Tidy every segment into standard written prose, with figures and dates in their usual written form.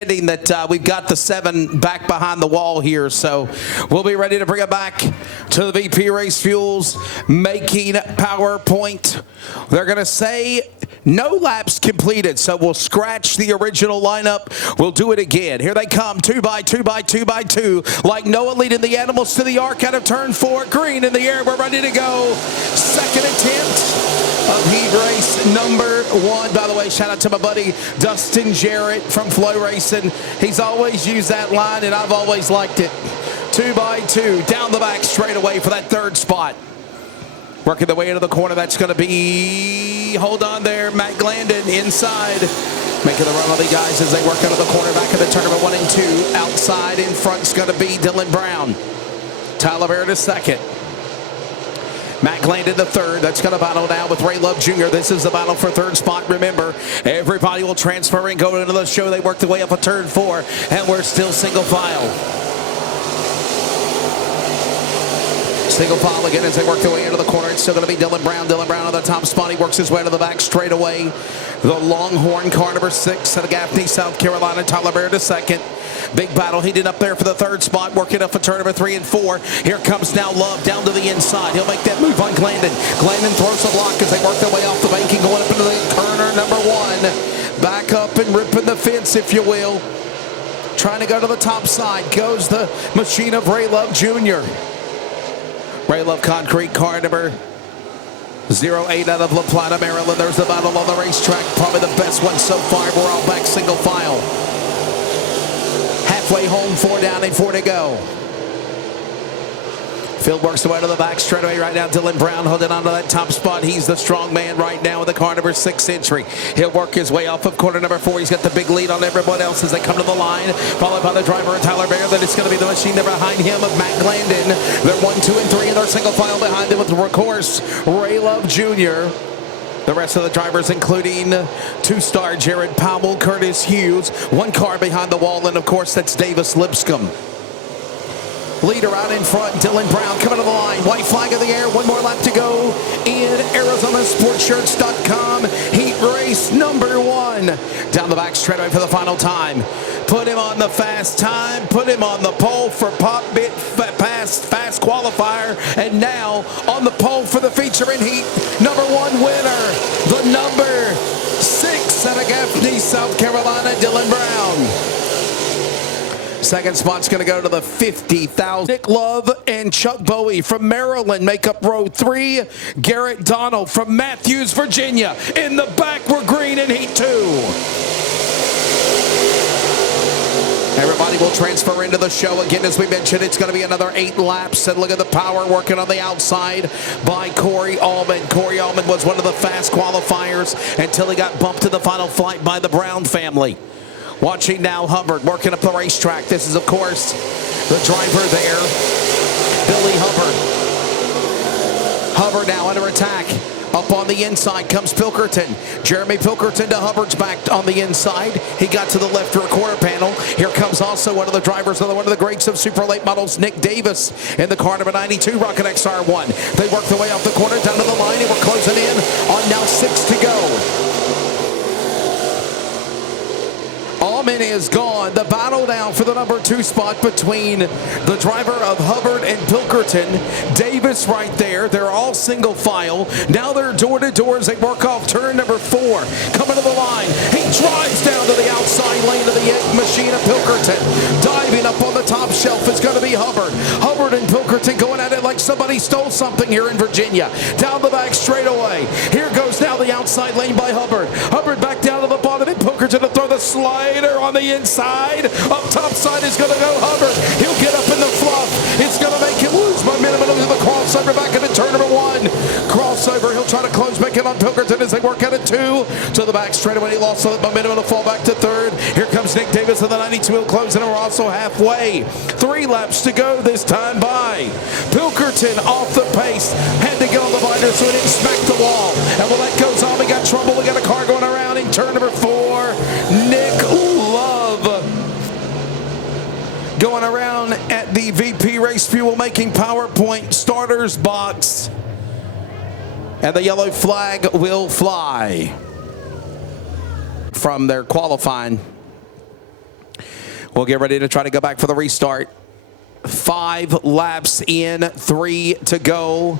That we've got the 7 back behind the wall here, so we'll be ready to bring it back to the VP Race Fuels making PowerPoint. They're going to say no laps completed, so we'll scratch the original lineup. We'll do it again. Here they come, 2 by 2 by 2 by 2, like Noah leading the animals to the arc out of turn 4. Green in the air, we're ready to go. Second attempt of heat race number 1. By the way, shout out to my buddy Dustin Jarrett from Flow Racing. He's always used that line, and I've always liked it. 2 by 2, down the back straight away for that 3rd spot. Working the way into the corner, that's going to be, hold on there, Matt Glandon inside. Making the run on the guys as they work out of the corner, back of the tournament, 1 and 2. Outside in front's going to be Dylan Brown. Tyler Barrett is 2nd. Matt Glandon the 3rd. That's going to battle now with Ray Love Jr. This is the battle for 3rd spot. Remember, everybody will transfer and go into the show. They work their way up a turn 4, and we're still single file. Single file again as they work their way into the corner. It's still going to be Dylan Brown. Dylan Brown on the top spot. He works his way to the back straight away. The Longhorn car number 6 out of Gaffney, South Carolina. Tyler Barrett is 2nd. Big battle heating up there for the 3rd spot, working up for turn number 3 and 4. Here comes now Love down to the inside. He'll make that move on Glandon. Glandon throws a block as they work their way off the banking, going up into the corner number 1. Back up and ripping the fence, if you will. Trying to go to the top side. Goes the machine of Ray Love Jr. Ray Love Concrete car number 08 out of La Plata, Maryland. There's the battle on the racetrack. Probably the best one so far. We're all back single file. Halfway home, 4 down and 4 to go. Field works the way to the back straight away right now. Dylan Brown holding on to that top spot. He's the strong man right now in the car number 6 entry. He'll work his way off of corner number 4. He's got the big lead on everyone else as they come to the line. Followed by the driver, Tyler Barrett. Then it's going to be the machine there behind him of Matt Glandon. They're 1, 2, and 3 in their single file behind them with, of course, Ray Love Jr. The rest of the drivers, including 2-star Jared Powell, Curtis Hughes, 1 car behind the wall, and of course that's Davis Lipscomb. Leader out in front, Dylan Brown coming to the line. White flag in the air, 1 more lap to go in ArizonaSportsShirts.com. Heat race number 1. Down the back straightaway for the final time. Put him on the fast time. Put him on the pole for Pop Bit Fast Qualifier. And now on the pole for the feature in heat number 1 winner. The number 6 out of Gaffney, South Carolina, Dylan Brown. 2nd spot's going to go to the 50,000. Nick Love and Chuck Bowie from Maryland make up row 3. Garrett Donald from Matthews, Virginia. In the back, we're green in heat 2. Everybody will transfer into the show again. As we mentioned, it's going to be another 8 laps. And look at the power working on the outside by Corey Allman. Corey Allman was one of the fast qualifiers until he got bumped to the final flight by the Brown family. Watching now Hubbard working up the racetrack. This is, of course, the driver there, Billy Hubbard. Hubbard now under attack. Up on the inside comes Pilkerton. Jeremy Pilkerton to Hubbard's back on the inside. He got to the left rear quarter panel. Here comes also one of the drivers, one of the greats of Super Late Models, Nick Davis, in the car number 92, Rocket XR1. They work their way off the corner down to the line, and we're closing in on now 6 to go. Allman is gone. The battle now for the number 2 spot between the driver of Hubbard and Pilkerton. Davis right there. They're all single file. Now they're door to door as they work off turn number 4. Coming to the line. He drives down to the outside lane of the machine of Pilkerton. Diving up on the top shelf is going to be Hubbard. Hubbard and Pilkerton going at it like somebody stole something here in Virginia. Down the back straight away. Here goes now the outside lane by Hubbard. Hubbard back down to the bottom and Pilkerton to throw the slider on the inside. Up top side is going to go Hubbard. He'll get up in the fluff. It's going to make him lose momentum into the crossover back into turn number 1. Crossover. He'll try to close back in on Pilkerton as they work out at 2. To the back straight away. He lost the momentum to fall back to 3rd. Here comes Nick Davis in the 92. He'll close and we're also halfway. 3 laps to go this time by. Pilkerton off the pace. Had to get on the binder so he didn't smack the wall. And when that goes on, we got trouble. We got a car going around in turn number 4. Nick Love going around at the VP Race Fuel making PowerPoint starters box. And the yellow flag will fly from their qualifying We'll get ready to try to go back for the restart. 5 laps in, 3 to go.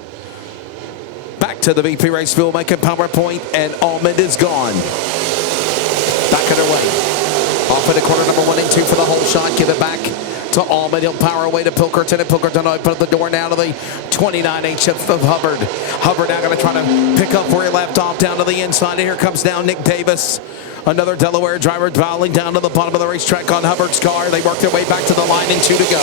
Back to the VP Race Fuel making PowerPoint, and Almond is gone. Back underway. Off into corner number 1 and 2 for the whole shot. Give it back to Almond. He'll power away to Pilkerton, and Pilkerton will open up the door now to the 29H of Hubbard. Hubbard now going to try to pick up where he left off down to the inside. And here comes down Nick Davis. Another Delaware driver volleying down to the bottom of the racetrack on Hubbard's car. They work their way back to the line and 2 to go.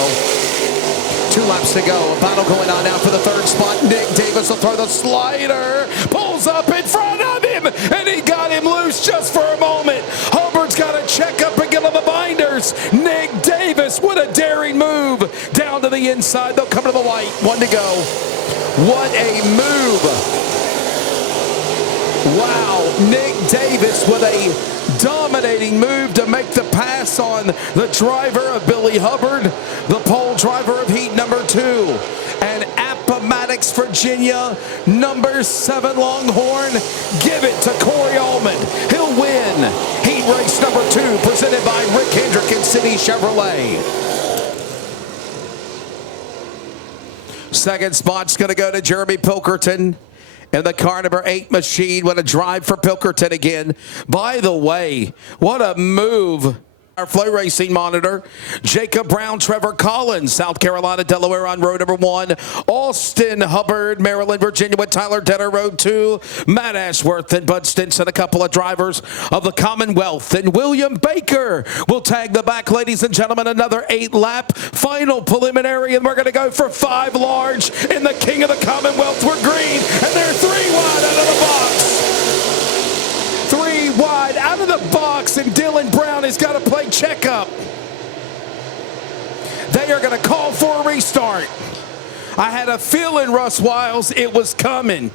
2 laps to go. A battle going on now for the 3rd spot. Nick Davis will throw the slider. Pulls up in front of him, and he got him loose just for a moment. Hubbard's got to check up and get on the binders. Nick Davis, what a daring move. Down to the inside. They'll come to the white. 1 to go. What a move. Wow, Nick Davis with a dominating move to make the pass on the driver of Billy Hubbard, the pole driver of heat number 2. And Appomattox, Virginia, number 7 Longhorn, give it to Corey Almond. He'll win heat race number 2, presented by Rick Hendrick and City Chevrolet. 2nd spot's going to go to Jeremy Pilkerton. And the car number 8 machine. What a drive for Pilkerton again. By the way, what a move. Our Flow Racing monitor, Jacob Brown, Trevor Collins, South Carolina, Delaware on road number 1. Austin Hubbard, Maryland, Virginia with Tyler Denner, road 2. Matt Ashworth and Bud Stinson, a couple of drivers of the Commonwealth. And William Baker will tag the back, ladies and gentlemen. Another 8-lap final preliminary, and we're going to go for 5 large in the King of the Commonwealth. We're green, and they're 3 wide out of the box. 3 wide out of the box, and Dylan Brown has got to play checkup. They are going to call for a restart. I had a feeling, Russ Wiles, it was coming.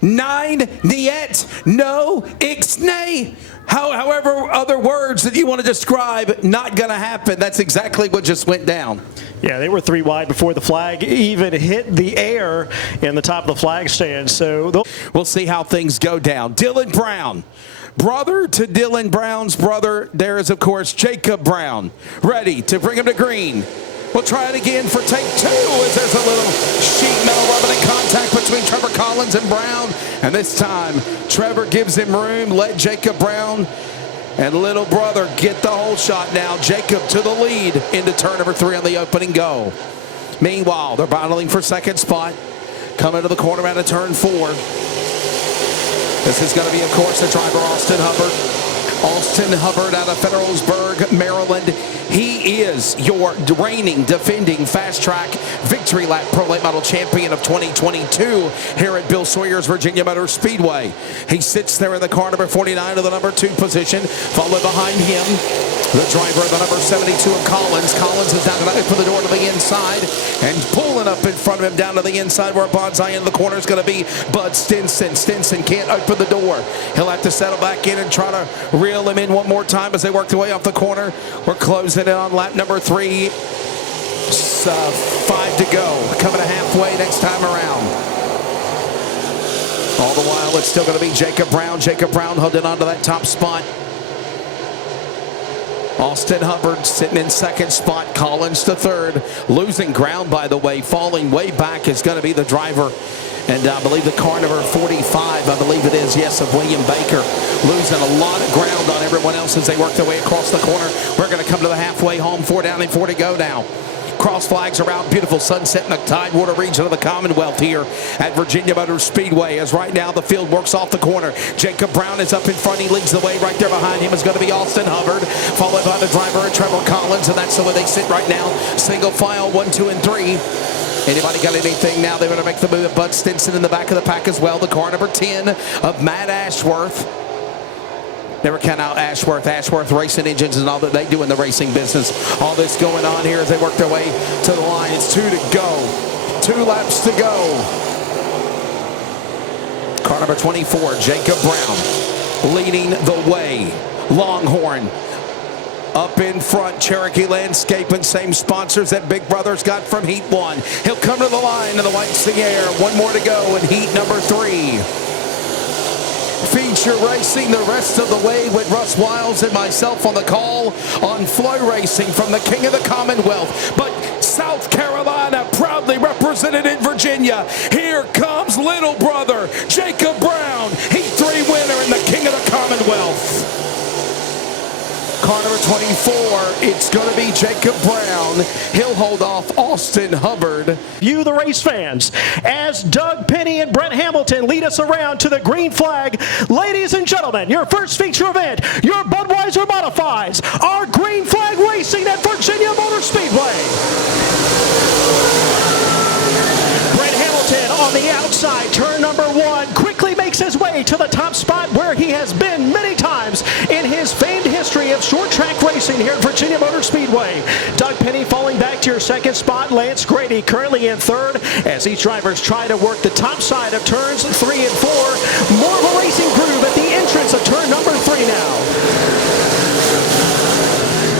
9 niet no ixnay. However, other words that you want to describe, not going to happen. That's exactly what just went down. Yeah, they were 3 wide before the flag even hit the air in the top of the flag stand. So we'll see how things go down. Dylan Brown, brother to Dylan Brown's brother. There is, of course, Jacob Brown, ready to bring him to green. We'll try it again for take 2 as there's a little sheet metal rubbing in contact between Trevor Collins and Brown. And this time, Trevor gives him room, let Jacob Brown and little brother get the whole shot now. Jacob to the lead into turn number 3 on the opening go. Meanwhile, they're battling for 2nd spot. Coming to the corner out of turn 4. This is going to be, of course, the driver Austin Hubbard. Austin Hubbard out of Federalsburg, Maryland. He is your reigning, defending Fast Track Victory Lap Pro Late Model Champion of 2022 here at Bill Sawyer's Virginia Motor Speedway. He sits there in the car number 49 of the number 2 position. Followed behind him, the driver of the number 72 of Collins. Collins is down to open the door to the inside, and pulling up in front of him down to the inside where Bonsai in the corner is going to be Bud Stinson. Stinson can't open the door. He'll have to settle back in and try to reel him in one more time as they work their way off the corner. We're closing in on lap number 3. 5 to go. Coming to halfway next time around. All the while, it's still going to be Jacob Brown. Jacob Brown holding on to that top spot. Austin Hubbard sitting in 2nd spot. Collins to 3rd. Losing ground, by the way. Falling way back is going to be the driver. And I believe the car number 45, I believe it is, yes, of William Baker. Losing a lot of ground on everyone else as they work their way across the corner. We're going to come to the halfway home. 4 down and 4 to go now. Cross flags are out. Beautiful sunset in the Tidewater region of the Commonwealth here at Virginia Motor Speedway. As right now the field works off the corner. Jacob Brown is up in front. He leads the way. Right there behind him is going to be Austin Hubbard, followed by the driver Trevor Collins, and that's the way they sit right now. Single file, 1, 2, and 3. Anybody got anything now? They're going to make the move at Bud Stinson in the back of the pack as well. The car number 10 of Matt Ashworth. Never count out Ashworth. Ashworth Racing Engines and all that they do in the racing business. All this going on here as they work their way to the line. It's 2 to go. 2 laps to go. Car number 24, Jacob Brown, leading the way. Longhorn up in front. Cherokee Landscaping, same sponsors that Big Brother's got from Heat 1. He'll come to the line in the whites in the air. 1 more to go in heat number 3. feature racing the rest of the way with Russ Wiles and myself on the call on Flow Racing from the King of the Commonwealth. But South Carolina proudly represented in Virginia. Here comes little brother Jacob Brown, Heat 3 winner in the King of the Commonwealth. Car number 24, it's going to be Jacob Brown. He'll hold off Austin Hubbard. You, the race fans, as Doug Penny and Brett Hamilton lead us around to the green flag. Ladies and gentlemen, your first feature event, your Budweiser Modifieds, our green flag racing at Virginia Motor Speedway. Brett Hamilton on the outside, turn number 1, quickly makes his way to the top spot where he has been many times in his famed history of short track racing here at Virginia Motor Speedway. Doug Penny falling back to your second spot. Lance Grady currently in third as these drivers try to work the top side of turns 3 and 4. More of a racing groove at the entrance of turn number 3 now.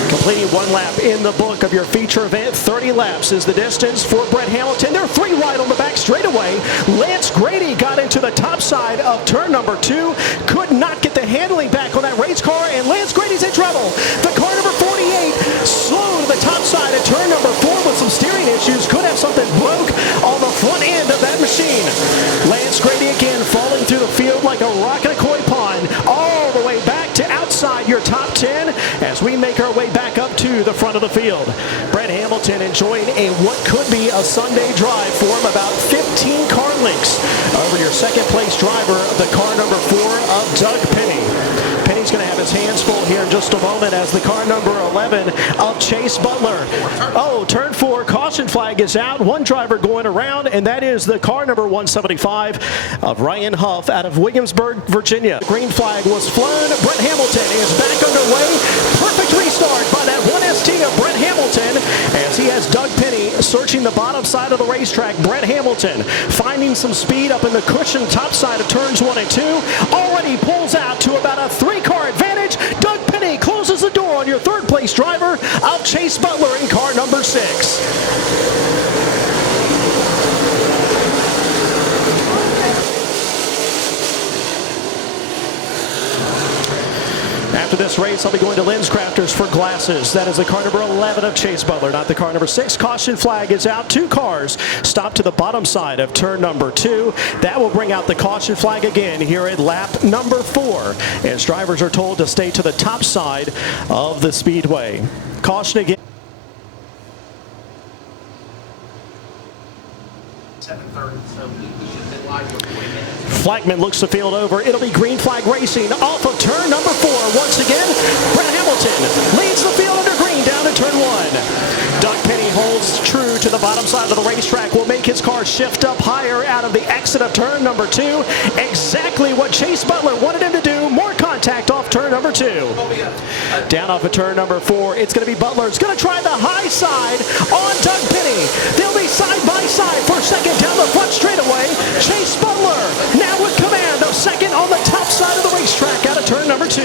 Completing one lap in the book of your feature event. 30 laps is the distance for Brett Hamilton. They're 3 wide on the back straightaway. Lance Grady got into the top side of turn number 2. Could not get the handling back on that race car, and Lance Grady's in trouble. The car number 48 slow to the top side of turn number 4 with some steering issues. Could have something broke on the front end of that machine. Lance Grady again falling through the field like a rock in a koi pond. All the way back to outside your top 10 as we make our way back up to the front of the field. Brett Hamilton enjoying a what could be a Sunday drive for him, about 15 car lengths over your second place driver, the car number 4 of Doug Penny. Penny's going to have his hands full here in just a moment as the car number 11 of Chase Butler. Oh, turn 4, caution flag is out. One driver going around, and that is the car number 175 of Ryan Huff out of Williamsburg, Virginia. The green flag was flown. Brett Hamilton is back underway. Perfect restart by that 1ST of Brett Hamilton as he has Doug Penny searching the bottom side of the racetrack. Brett Hamilton finding some speed up in the cushion top side of turns 1 and 2. Already pulls out to about a 3-car advantage. Doug Penny closes the door on your third place driver of Chase Butler in car number 6. After this race, I'll be going to Lens Crafters for glasses. That is the car number 11 of Chase Butler, not the car number 6. Caution flag is out. 2 cars stop to the bottom side of turn number 2. That will bring out the caution flag again here at lap number 4, as drivers are told to stay to the top side of the speedway. Caution again. 7:30, so we should have been live for 40 minutes. Flagman looks the field over. It'll be green flag racing off of turn number 4. Once again, Brett Hamilton leads the field under green down to turn 1. Doug Penny holds true to the bottom side of the racetrack. Will make his car shift up higher out of the exit of turn number 2. Exactly what Chase Butler wanted him to do. More contact off turn number 2. Down off of turn number 4, it's going to be Butler. It's going to try the high side on Doug Penny. They'll be side by side for second down the front straightaway. Chase Butler now with command of second on the top side of the racetrack out of turn number 2.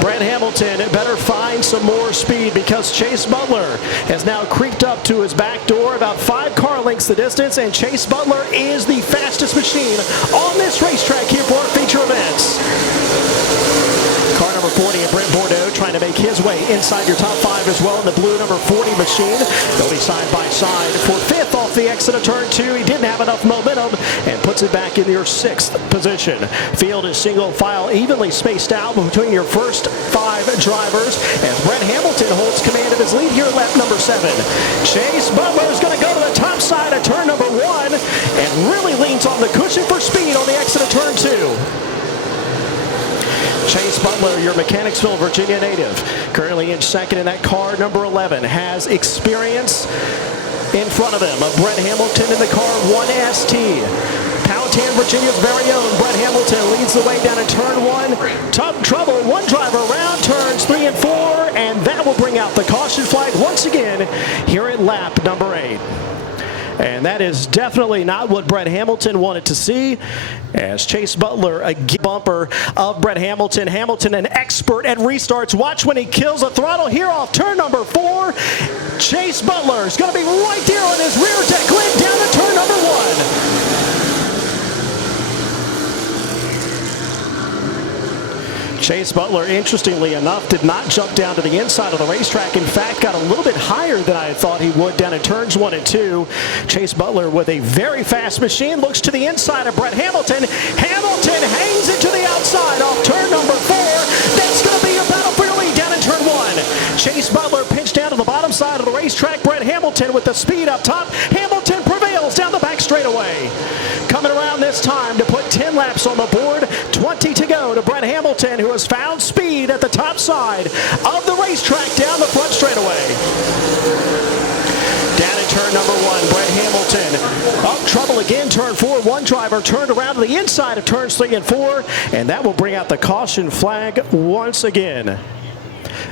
Brett Hamilton better find some more speed because Chase Butler has now creeped up to his back door, about 5 car lengths the distance, and Chase Butler is the fastest machine on this racetrack here for our feature events. Car number 40 of Brent Bordeaux trying to make his way inside your top 5 as well in the blue number 40 machine. They'll be side by side for 5th off the exit of turn 2. He didn't have enough momentum and puts it back in your 6th position. Field is single file, evenly spaced out between your first 5 drivers as Brett Hamilton holds command of his lead here at lap number 7. Chase Butler is going to go to the top side of turn number 1 and really leans on the cushion for speed on the exit of turn 2. Chase Butler, your Mechanicsville, Virginia native, currently in second in that car number 11, has experience in front of him of Brett Hamilton in the car 1ST. Powhatan, Virginia's very own Brett Hamilton leads the way down to turn 1. Tough trouble, one driver around turns 3 and 4, and that will bring out the caution flag once again here at lap number 8. And that is definitely not what Brett Hamilton wanted to see, as Chase Butler, a bumper of Brett Hamilton. Hamilton, an expert at restarts. Watch when he kills the throttle here off turn number 4. Chase Butler is going to be right there on his rear deck lid down to turn number 1. Chase Butler, interestingly enough, did not jump down to the inside of the racetrack. In fact, got a little bit higher than I thought he would down in turns 1 and 2. Chase Butler with a very fast machine looks to the inside of Brett Hamilton. Hamilton hangs it to the outside off turn number 4. That's going to be your battle for your lead down in turn 1. Chase Butler pinched down to the bottom side of the racetrack. Brett Hamilton with the speed up top. Hamilton prevails down the back straightaway. Coming around this time to put 10 laps on the board. 20 to go to Brett Hamilton, who has found speed at the top side of the racetrack down the front straightaway. Down in turn number 1, Brett Hamilton. Up trouble again, turn 4. One driver turned around to the inside of turns 3 and 4, and that will bring out the caution flag once again.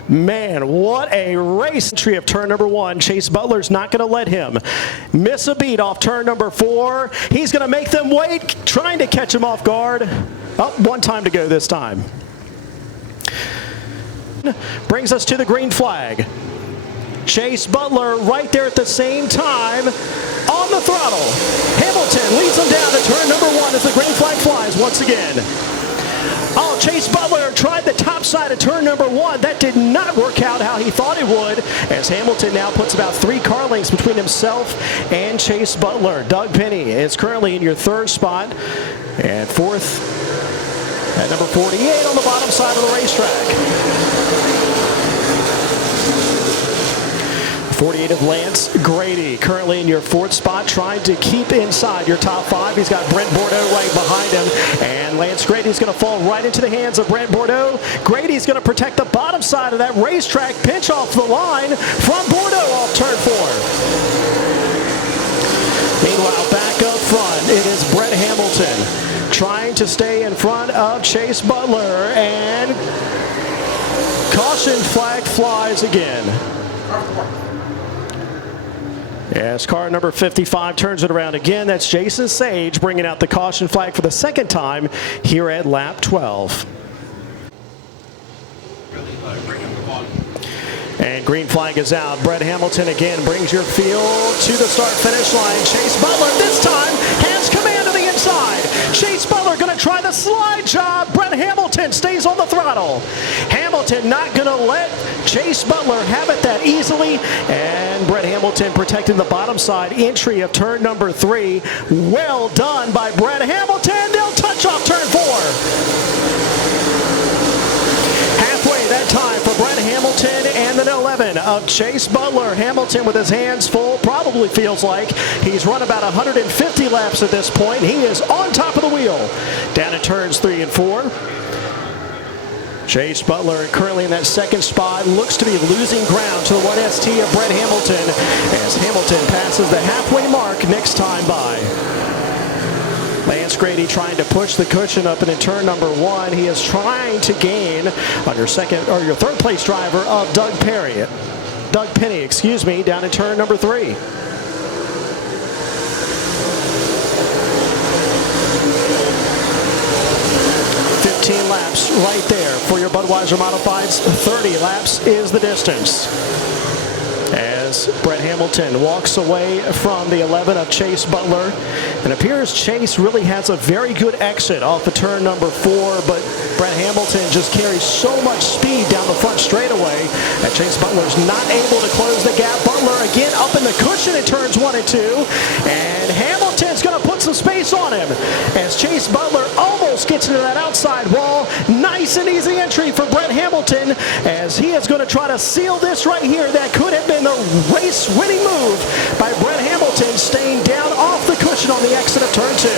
Man, what a race. Entry of turn number 1. Chase Butler's not going to let him miss a beat off turn number 4. He's going to make them wait, trying to catch him off guard. Up, one time to go this time. Brings us to the green flag. Chase Butler right there at the same time on the throttle. Hamilton leads him down to turn number 1 as the green flag flies once again. Oh, Chase Butler tried the top side of turn number 1. That did not work out how he thought it would, as Hamilton now puts about 3 car lengths between himself and Chase Butler. Doug Penny is currently in your 3rd spot, and 4th at number 48 on the bottom side of the racetrack. 48 of Lance Grady, currently in your 4th spot, trying to keep inside your top 5. He's got Brent Bordeaux right behind him, and Lance Grady's going to fall right into the hands of Brent Bordeaux. Grady's going to protect the bottom side of that racetrack, pinch off the line from Bordeaux off turn 4. Meanwhile, back up front, it is Brett Hamilton trying to stay in front of Chase Butler, and caution flag flies again. As car number 55 turns it around again, that's Jason Sage bringing out the caution flag for the 2nd time here at lap 12. And green flag is out. Brett Hamilton again brings your field to the start-finish line. Chase Butler this time has command of the inside. Chase Butler going to try the slide job. Brett Hamilton stays on the throttle. Hamilton not going to let Chase Butler have it that easily. And Brett Hamilton protecting the bottom side entry of turn number 3. Well done by Brett Hamilton. They'll touch off turn 4. Halfway that time for Brett Hamilton and the 11 of Chase Butler. Hamilton with his hands full, probably feels like he's run about 150 laps at this point. He is on top of the wheel. Down at turns 3 and 4. Chase Butler currently in that 2nd spot, looks to be losing ground to the 1ST of Brett Hamilton as Hamilton passes the halfway mark next time by. Lance Grady trying to push the cushion up, and in turn number 1, he is trying to gain on your 3rd place driver of Doug Penny, excuse me, down in turn number 3. Laps right there for your Budweiser Modifieds. 30 laps is the distance. As Brett Hamilton walks away from the 11 of Chase Butler. It appears Chase really has a very good exit off of turn number 4, but Brett Hamilton just carries so much speed down the front straightaway that Chase Butler's not able to close the gap. Butler again up in the cushion in turns 1 and 2, and Hamilton's going to put some space on him as Chase Butler almost gets into that outside wall. Nice and easy entry for Brett Hamilton as he is going to try to seal this right here. That could have been the race-winning move by Brett Hamilton, staying down off the cushion on the exit of turn 2.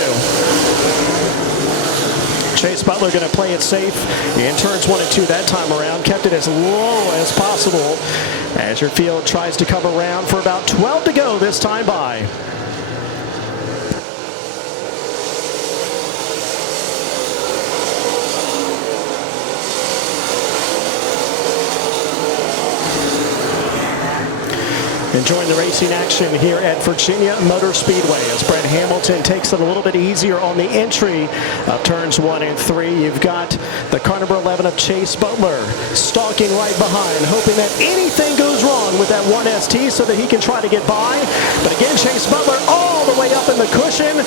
Chase Butler going to play it safe in turns 1 and 2 that time around. Kept it as low as possible as your field tries to come around for about 12 to go this time by. Enjoying the racing action here at Virginia Motor Speedway as Brett Hamilton takes it a little bit easier on the entry of turns 1 and 3. You've got the car number 11 of Chase Butler stalking right behind, hoping that anything goes wrong with that 1ST so that he can try to get by. But again, Chase Butler all the way up in the cushion.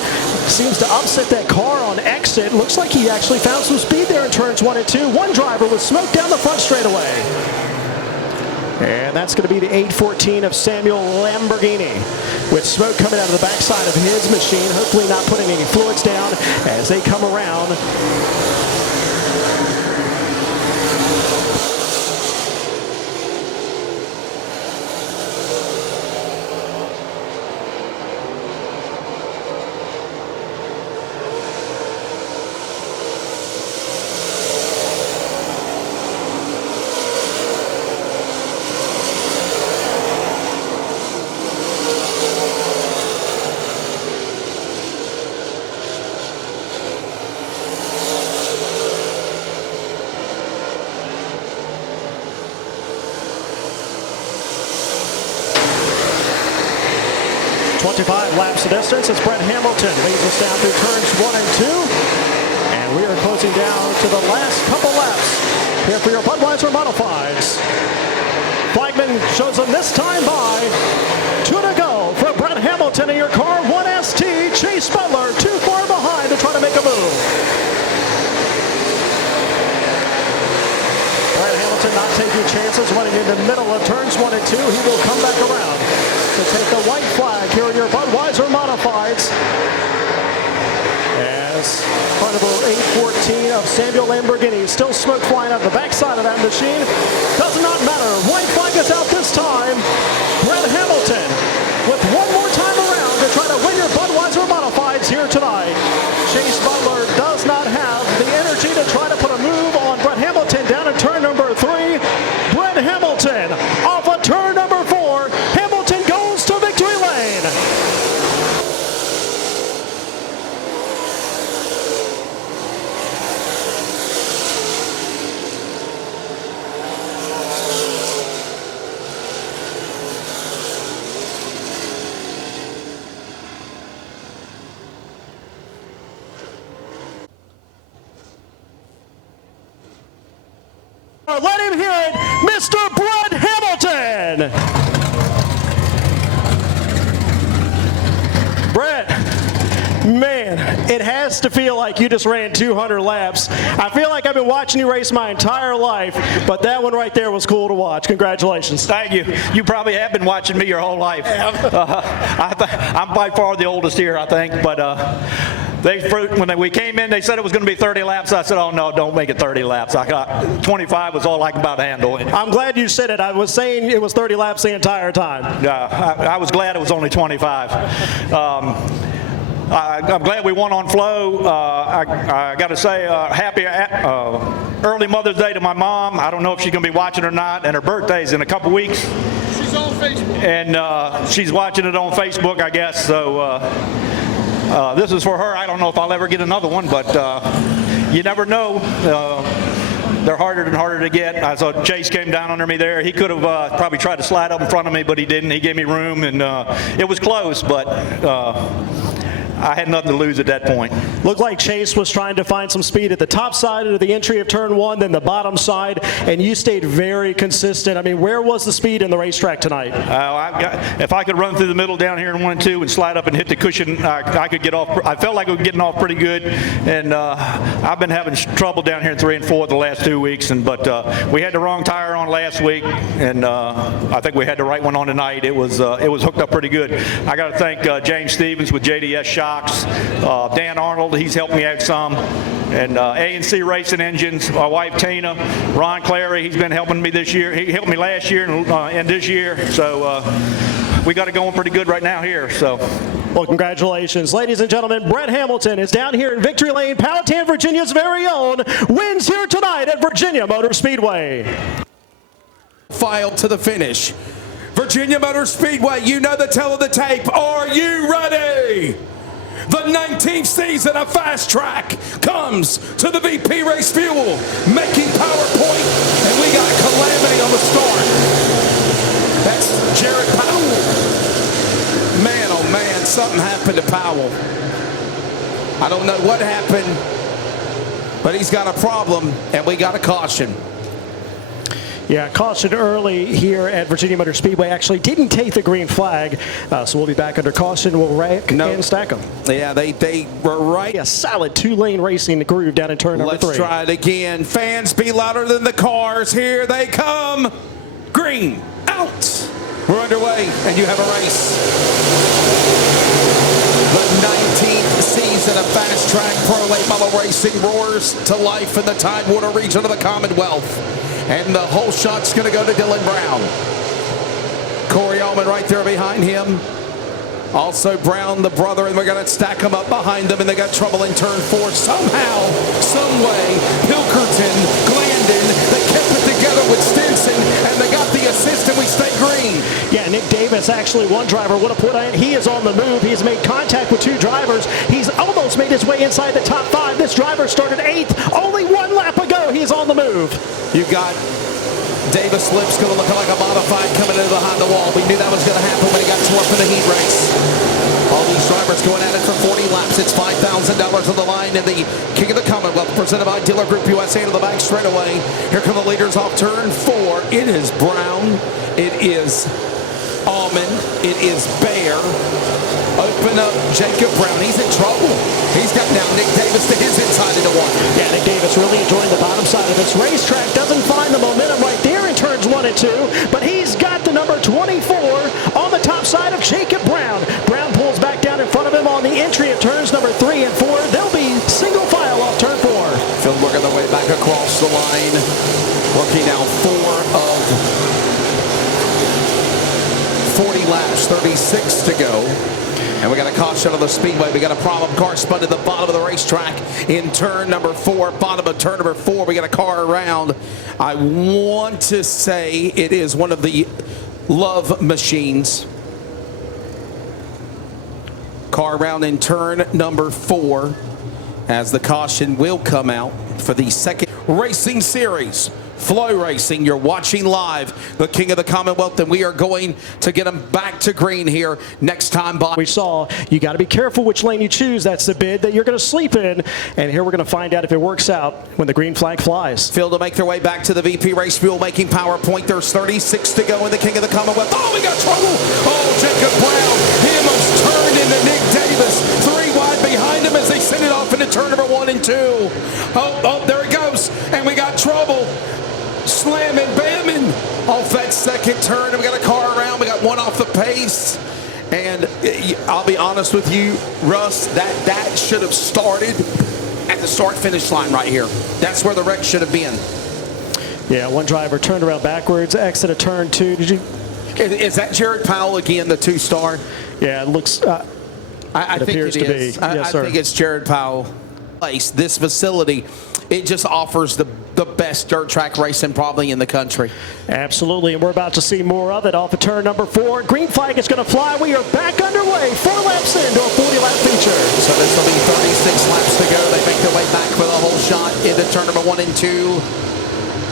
Seems to upset that car on exit. Looks like he actually found some speed there in turns 1 and 2. One driver with smoke down the front straightaway. And that's going to be the 814 of Samuel Lamborghini with smoke coming out of the backside of his machine, hopefully not putting any fluids down as they come around. Laps of distance as Brett Hamilton leads us down through turns 1 and 2. And we are closing down to the last couple laps here for your Budweiser Modifieds. Flagman shows them this time by 2 to go for Brett Hamilton in your car 1ST. Chase Butler too far behind to try to make a move. Brett Hamilton not taking chances, running in the middle of turns 1 and 2. He will come back around to take the white flag here in your Budweiser Modifieds. As car number 814 of Samuel Lamborghini, still smoke flying out the backside of that machine. Does not matter. White flag is out this time. Brett Hamilton with one more time around to try to win your Budweiser Modifieds here tonight. Chase Butler does not have the energy to try to put a move on Brett Hamilton down in turn number 3. Brett Hamilton off of turn number 4. Hamilton goes to victory lane. Let him hear it, Mr. Brett Hamilton. Brett, man, it has to feel like you just ran 200 laps. I feel like I've been watching you race my entire life, but that one right there was cool to watch. Congratulations. Thank you. You probably have been watching me your whole life. I'm by far the oldest here, I think, but when we came in, they said it was going to be 30 laps. I said, oh, no, don't make it 30 laps. I got 25 was all I could about handle. I'm glad you said it. I was saying it was 30 laps the entire time. Yeah, I was glad it was only 25. I'm glad we won on flow. I got to say, happy early Mother's Day to my mom. I don't know if she's going to be watching or not, and her birthday's in a couple weeks. She's on Facebook. And she's watching it on Facebook, I guess, so... this is for her. I don't know if I'll ever get another one, but you never know. They're harder and harder to get. I saw Chase came down under me there. He could have probably tried to slide up in front of me, but he didn't. He gave me room, and it was close, but I had nothing to lose at that point. Looked like Chase was trying to find some speed at the top side of the entry of turn 1, then the bottom side, and you stayed very consistent. I mean, where was the speed in the racetrack tonight? If I could run through the middle down here in 1 and 2 and slide up and hit the cushion, I could get off. I felt like I was getting off pretty good, and I've been having trouble down here in 3 and 4 the last 2 weeks, but we had the wrong tire on last week, and I think we had the right one on tonight. It was hooked up pretty good. I got to thank James Stevens with JDS Shocks, Dan Arnold, he's helped me out some, and A&C Racing Engines, my wife Tina, Ron Clary, he's been helping me this year. He helped me last year and this year, so we got it going pretty good right now here. So, well, congratulations. Ladies and gentlemen, Brett Hamilton is down here in Victory Lane. Powhatan, Virginia's very own, wins here tonight at Virginia Motor Speedway. Filed to the finish. Virginia Motor Speedway, you know the tale of the tape. Are you ready? The 19th season of Fast Track comes to the VP Race Fuel, making PowerPoint, and we got Calamity on the start. That's Jared Powell. something happened to Powell. I don't know what happened, but he's got a problem, and we got a caution. Yeah, caution early here at Virginia Motor Speedway. Actually didn't take the green flag, so we'll be back under caution. We'll rack and stack them. Yeah, they were right. A solid two-lane racing groove down in turn number 3. Let's try it again. Fans, be louder than the cars. Here they come. Green, out. We're underway, and you have a race. The 19th season of Fast Track Pro Late Model Racing roars to life in the Tidewater region of the Commonwealth. And the whole shot's going to go to Dylan Brown. Corey Allman right there behind him. Also Brown, the brother, and we're going to stack them up behind them, and they got trouble in turn 4. Somehow, some way, Pilkerton, Glandon, they kept it together with Stinson, and they got the assist, and we stay green. Yeah, Nick Davis, actually one driver would have put in. He is on the move. He's made contact with 2 drivers. He's almost made his way inside the top 5. This driver started 8th. Only 1 lap ago. He's on the move. You got Davis Lips going to look like a modified coming in behind the wall. We knew that was going to happen when he got tore up in the heat race. All these drivers going at it for 40 laps. It's $5,000 on the line in the King of the Commonwealth, presented by Dealer Group USA, to the back straightaway. Here come the leaders off turn 4. It is Brown. It is Allman. It is Bayer. Open up Jacob Brown. He's in trouble. He's got now Nick Davis to his inside into 1. Yeah, Nick Davis really enjoying the bottom side of this racetrack. Doesn't find the momentum right there in turns 1 and 2, but he's got the number 24 on the top side of Jacob Brown. Brown pulls back down in front of him on the entry of turns number 3 and 4. They'll be single file off turn 4. Phil working their way back across the line. Working now 4 of 40 laps, 36 to go. And we got a caution on the Speedway. We got a problem. Car spun to the bottom of the racetrack in turn number 4. Bottom of turn number 4. We got a car around. I want to say it is one of the Love machines. Car around in turn number 4 as the caution will come out for the second racing series. Flow Racing, you're watching live the King of the Commonwealth, and we are going to get them back to green here next time by. We saw you got to be careful which lane you choose. That's the bid that you're going to sleep in, and here we're going to find out if it works out when the green flag flies. Phil to make their way back to the VP Race Fuel making PowerPoint. There's 36 to go in the King of the Commonwealth. Oh, we got trouble. Oh, Jacob Brown, he almost turned into Nick Davis. 3 wide behind him as they send it off into turn number 1 and 2. Oh, there it goes, and we got trouble. Slamming, bamming off that second turn. And we got a car around. We got one off the pace. And I'll be honest with you, Russ, that should have started at the start-finish line right here. That's where the wreck should have been. Yeah, one driver turned around backwards, exit a turn 2. Did you? Is that Jared Powell again, the 2-star? Yeah, it looks. I think appears it to is. be. Yes, I sir. think it's Jared Powell. This facility, it just offers the best dirt track racing probably in the country. Absolutely, and we're about to see more of it off of turn number 4. Green flag is going to fly. We are back underway. 4 laps into a 40-lap feature. So this will be 36 laps to go. They make their way back for the whole shot into turn number 1 and 2.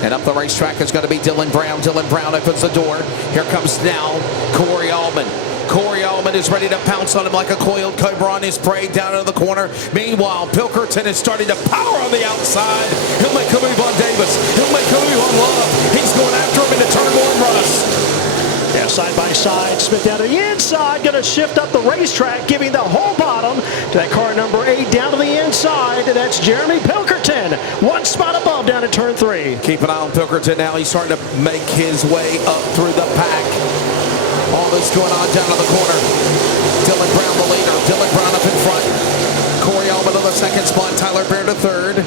And up the racetrack is going to be Dylan Brown. Dylan Brown opens the door. Here comes now Corey Allman. Corey Allman is ready to pounce on him like a coiled cobra on his prey down into the corner. Meanwhile, Pilkerton is starting to power on the outside. He'll make a move on Davis. He'll make a move on Love. He's going after him into turn 1, Russ. Yeah, side by side. Smith down to the inside. Going to shift up the racetrack, giving the whole bottom to that car number 8 down to the inside. And that's Jeremy Pilkerton. 1 spot above down in turn 3. Keep an eye on Pilkerton now. He's starting to make his way up through the pack. All this going on down in the corner. Dylan Brown the leader. Dylan Brown up in front. Corey Allman on the 2nd spot. Tyler Baird to 3rd.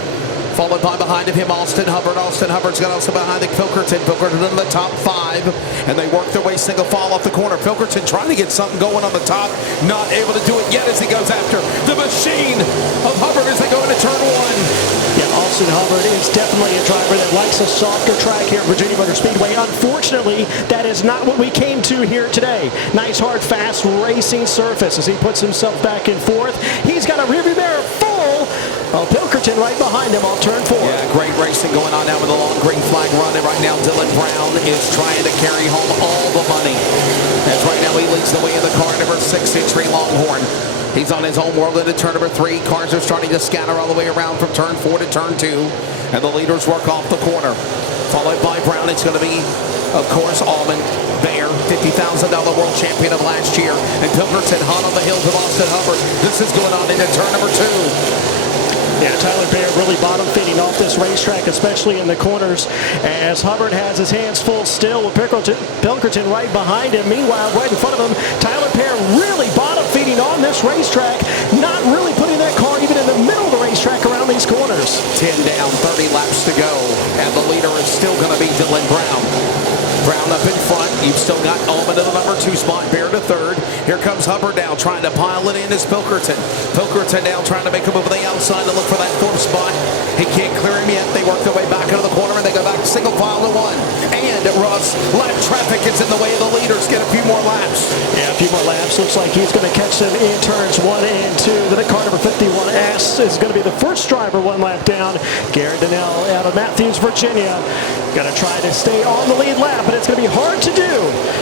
Followed by behind of him Austin Hubbard. Austin Hubbard's got also behind the Pilkerton. Pilkerton in the top 5. And they work their way single file off the corner. Pilkerton trying to get something going on the top. Not able to do it yet as he goes after the machine of Hubbard as they go into turn 1. Yeah, Austin Hubbard is definitely a driver that likes a softer track here at Virginia Motor Speedway. Unfortunately, that is not what we came to here today. Nice, hard, fast racing surface as he puts himself back in 4th. He's got a rearview mirror full of Pilkerton right behind him on turn 4. Yeah, great racing going on now with a long green flag run. And right now, Dylan Brown is trying to carry home all the money. As right now he leads leads the way of the car number 6, Entry Longhorn. He's on his own world into turn number 3. Cars are starting to scatter all the way around from turn 4 to turn 2. And the leaders work off the corner. Followed by Brown, it's going to be, of course, Allman, Bear, $50,000 world champion of last year. And Pilkerton hot on the heels of Austin Hubbard. This is going on into turn number 2. Yeah, Tyler Bear really bottom feeding off this racetrack, especially in the corners, as Hubbard has his hands full still with Pilkerton right behind him. Meanwhile, right in front of him, Tyler Bear really bottom feeding on this racetrack, not really putting that car even in the middle of the racetrack around these corners. 10 down, 30 laps to go, and the leader is still going to be Dylan Brown. Brown up in front. You've still got Allman to the number 2 spot, Bear to 3rd. Here comes Hubbard now trying to pile it in is Pilkerton. Pilkerton now trying to make a move on the outside to look for that 4th spot. He can't clear him yet. They work their way back into the corner and they go back single file to 1. And Russ, lap traffic is in the way of the leaders. Get a few more laps. Yeah, a few more laps. Looks like he's going to catch them in turns 1 and 2. The car number 51S is going to be the first driver 1 lap down. Garrett Donnell out of Matthews, Virginia. Going to try to stay on the lead lap, but it's going to be hard to do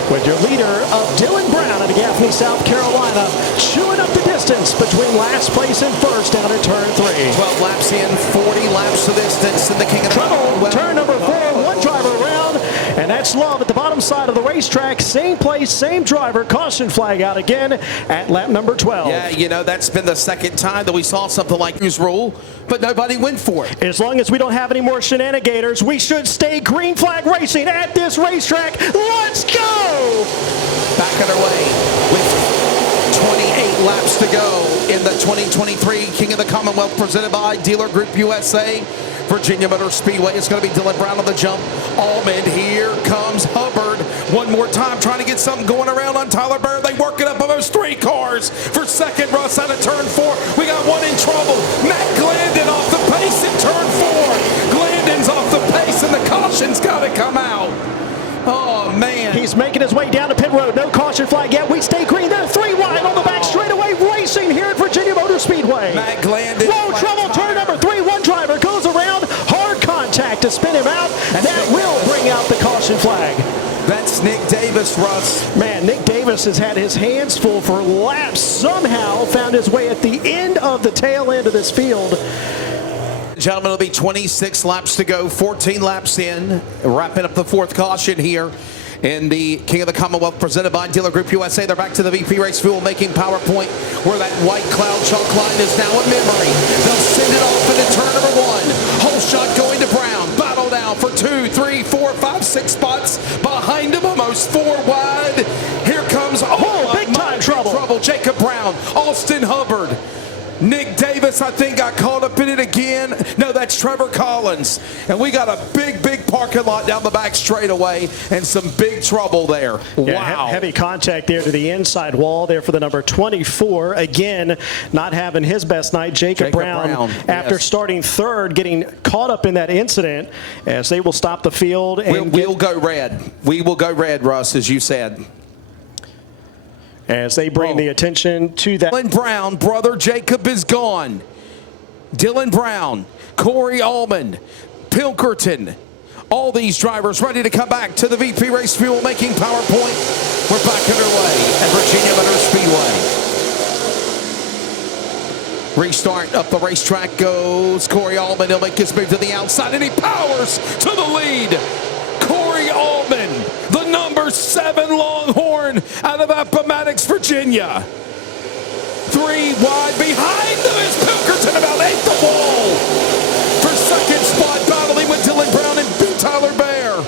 with your leader of Dylan Brown out of Gaffney, South Carolina, chewing up the distance between last place and first down at turn 3. 12 laps in, 40 laps of distance in the King of the Commonwealth. Turn number 4, 1 driver around, and that's Love at the bottom side of the racetrack. Same place, same driver. Caution flag out again at lap number 12. Yeah, you know, that's been the second time that we saw something like this rule, but nobody went for it. As long as we don't have any more shenanigans, we should stay green flag racing at this racetrack. Let's go! Back underway with 28 laps to go in the 2023 King of the Commonwealth presented by Dealer Group USA. Virginia Motor Speedway. It's going to be Dylan Brown on the jump. Allman, here comes Hubbard. One more time trying to get something going around on Tyler Bear. They work it up almost 3 cars for second. Russ out of turn 4. We got one in trouble. Matt Glandon off the pace in turn 4. Glandon's off the pace and the caution's got to come out. Oh, man. He's making his way down to pit road. No caution flag yet. We stay green. They're 3 wide on the back straightaway racing here at Virginia Motor Speedway. Matt Glandon. Whoa, trouble. Turn number 3. 1 driver goes around. Hard contact to spin him out. That will bring out the caution flag. That's Nick Davis, Russ. Man, Nick Davis has had his hands full for laps. Somehow found his way at the end of the tail end of this field. Gentlemen, it'll be 26 laps to go, 14 laps in, wrapping up the 4th caution here in the King of the Commonwealth presented by Dealer Group USA. They're back to the VP Race Fuel making PowerPoint where that white cloud chalk line is now a memory. They'll send it off into turn number 1. Whole shot going to Brown. Battle down for 2, 3, 4, 5, 6 spots. Behind him, almost 4 wide. Here comes, big time trouble. Jacob Brown, Austin Hubbard. Nick Davis, I think, got caught up in it again. No, that's Trevor Collins. And we got a big parking lot down the back straightaway and some big trouble there. Yeah, wow. Heavy contact there to the inside wall there for the number 24. Again, not having his best night. Jacob Brown, after starting 3rd, getting caught up in that incident as they will stop the field. And we'll go red. We will go red, Russ, as you said. As they bring the attention to that. Dylan Brown, brother Jacob is gone. Dylan Brown, Corey Allman, Pilkerton, all these drivers ready to come back to the VP Race Fuel making PowerPoint. We're back underway at Virginia Motor Speedway. Restart up the racetrack goes Corey Allman. He'll make his move to the outside and he powers to the lead. Corey Allman, the number 7 Longhorn out of Appomattox, Virginia. 3 wide behind them is Pilkerton, about 8 the wall. For second spot, battling with Dylan Brown and Tyler Bear.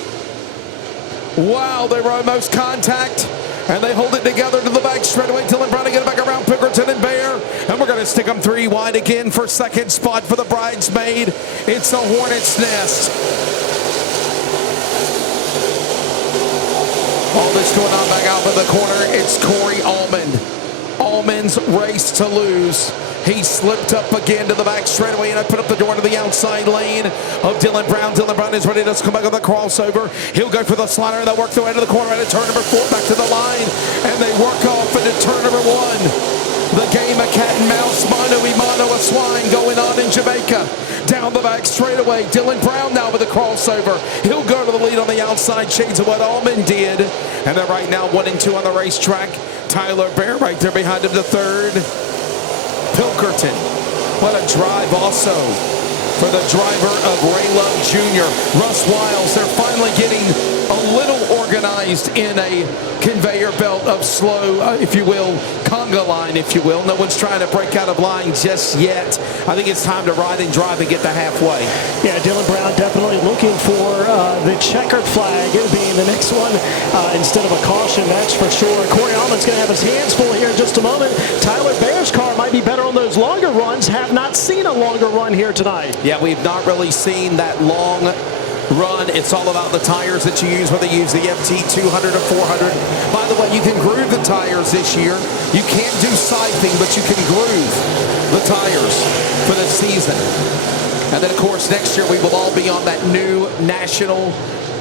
Wow, they were almost contact. And they hold it together to the back straightaway. Dylan Brown to get it back around Pilkerton and Bear. And we're going to stick them 3 wide again for second spot for the bridesmaid. It's a hornet's nest. All this going on back out of the corner. It's Corey Allman. Allman's race to lose. He slipped up again to the back straightaway and I put up the door to the outside lane of Dylan Brown. Dylan Brown is ready to come back on the crossover. He'll go for the slider and they'll work their way to the corner at turn number 4 back to the line. And they work off into turn number 1. The game of cat and mouse, mano y mano, a swine going on in Jamaica. down the back straightaway. Dylan Brown now with a crossover. He'll go to the lead on the outside, shades of what Allman did. And they're right now 1 and 2 on the racetrack. Tyler Bear right there behind him, the third. Pilkerton, what a drive also for the driver of Ray Love Jr. Russ Wiles, they're finally getting a little organized in a conveyor belt of slow, if you will, conga line, if you will. No one's trying to break out of line just yet. I think it's time to ride and drive and get to halfway. Yeah, Dylan Brown definitely looking for the checkered flag being the next one instead of a caution, that's for sure. Corey Allman's going to have his hands full here in just a moment. Tyler Bear's car might be better on those longer runs. Have not seen a longer run here tonight. Yeah, we've not really seen that long run. It's all about the tires that you use, whether you use the FT 200 or 400. By the way, you can groove the tires this year. You can't do siphoning, but you can groove the tires for the season. And then, of course, next year we will all be on that new national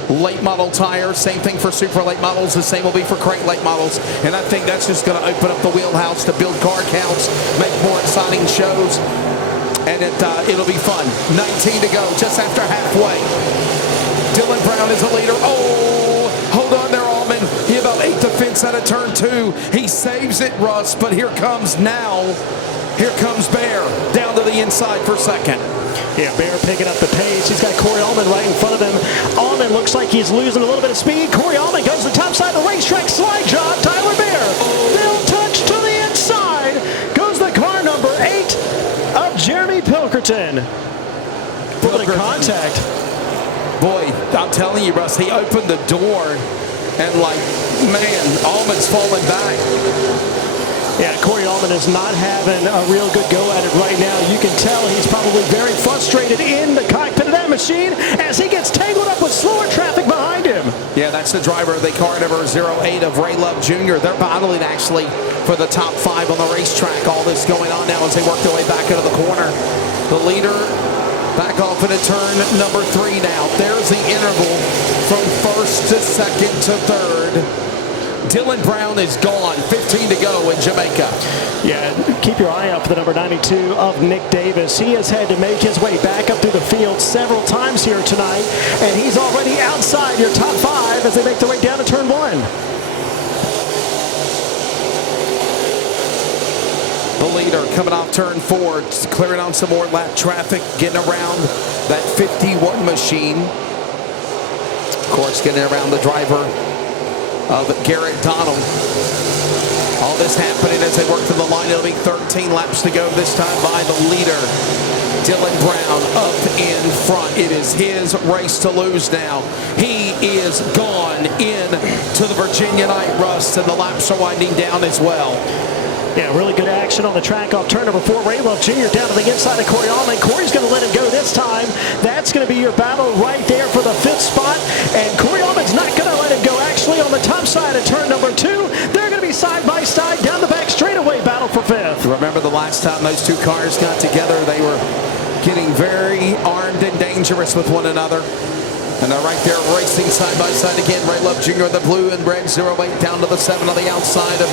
late model tire. Same thing for super late models. The same will be for crate late models. And I think that's just going to open up the wheelhouse to build car counts, make more exciting shows. And it'll be fun. 19 to go, just after halfway. Dylan Brown is a leader. Oh, hold on there, Allman. He about ate the fence out of turn 2. He saves it, Russ, but here comes Bear down to the inside for second. Yeah, Bear picking up the pace. He's got Corey Allman right in front of him. Allman looks like he's losing a little bit of speed. Corey Allman goes to the top side of the racetrack. Slide job, Tyler Bear. They'll touch to the inside. Goes the car number 8 of Jeremy Pilkerton. What a contact. Boy, I'm telling you, Russ, he opened the door and man, Allman's falling back. Yeah, Corey Allman is not having a real good go at it right now. You can tell he's probably very frustrated in the cockpit of that machine as he gets tangled up with slower traffic behind him. Yeah, that's the driver of the car number 08 of Ray Love Jr. They're battling actually for the top 5 on the racetrack. All this going on now as they work their way back into the corner. The leader back off into turn number 3 now. There's the interval from first to second to third. Dylan Brown is gone. 15 to go in Jamaica. Yeah, keep your eye out for the number 92 of Nick Davis. He has had to make his way back up through the field several times here tonight, and he's already outside your top 5 as they make their way down to turn 1. The leader coming off turn 4, clearing on some more lap traffic, getting around that 51 machine. Of course, getting around the driver of Garrett Donald. All this happening as they work through the line. It'll be 13 laps to go, this time by the leader, Dylan Brown, up in front. It is his race to lose now. He is gone in to the Virginia Night Rust, and the laps are winding down as well. Yeah, really good action on the track off turn number 4. Ray Love Jr. down to the inside of Corey Allman. Corey's going to let him go this time. That's going to be your battle right there for the 5th spot. And Corey Allman's not going to let him go. Actually, on the top side of turn number 2, they're going to be side by side down the back straightaway battle for 5th. Remember the last time those two cars got together, they were getting very armed and dangerous with one another. And they're right there racing side by side again. Ray Love Jr. the blue and red 08 down to the 7 on the outside of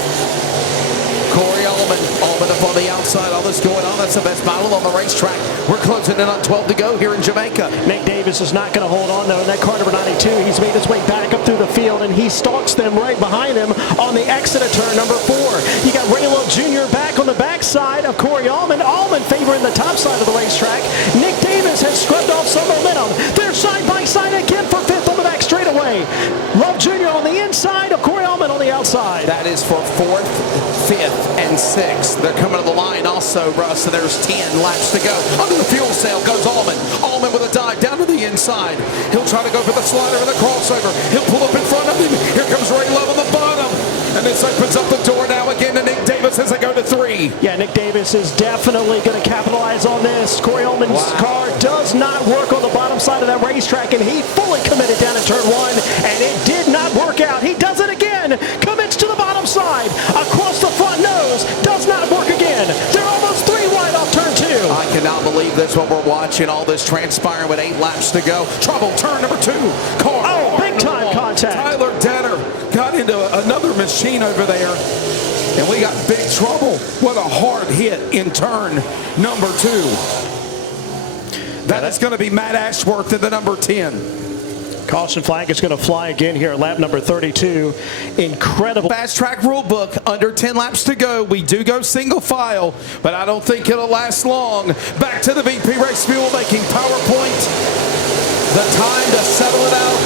Corey Allman. Allman up on the outside. All this going on. That's the best battle on the racetrack. We're closing in on 12 to go here in Jamaica. Nick Davis is not going to hold on, though. In that car number 92, he's made his way back up through the field, and he stalks them right behind him on the exit of turn number 4. You got Ray Love Jr. back on the backside of Corey Allman. Allman favoring the top side of the racetrack. Nick Davis has scrubbed off some momentum. They're side by side again for 5th on the back straightaway. Love Jr. on the inside of Corey Allman on the outside. That is for 4th, 5th, and 6th. They're coming to the line also, Russ, and there's 10 laps to go. Under the fuel cell goes Allman. Allman with a dive down to the inside. He'll try to go for the slider and the crossover. He'll pull up in front of him. Here comes Ray Love on the bottom. And this opens up the door now again to Nick Davis as they go to 3. Yeah, Nick Davis is definitely going to capitalize on this. Corey Allman's car does not work on the bottom side of that racetrack, and he fully committed down in turn 1, and it did not work out. He does it again. Commits to the bottom side. Across the front nose. Does not work again. They're almost 3 wide off turn 2. I cannot believe this, what we're watching. All this transpiring with 8 laps to go. Trouble, turn number 2. Car. Oh, big time contact. Tyler Denner got into another machine over there, and we got big trouble. What a hard hit in turn number 2. That is going to be Matt Ashworth in the number 10. Caution flag is going to fly again here at lap number 32. Incredible. Fast track rule book, under 10 laps to go. We do go single file, but I don't think it'll last long. Back to the VP Race Fuel making PowerPoint. The time to settle it out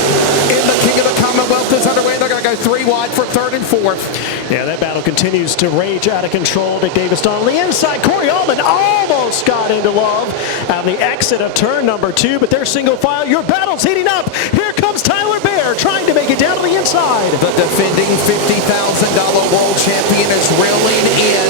in the King of the Commonwealth is underway. They're going to go 3 wide for 3rd and 4th. Yeah, that battle continues to rage out of control. Dick Davis on the inside. Corey Allman almost got into love out of the exit of turn number 2, but they're single file. Your battle's heating up. Here comes Tyler Bear trying to make it down to the inside. The defending $50,000 world champion is reeling in.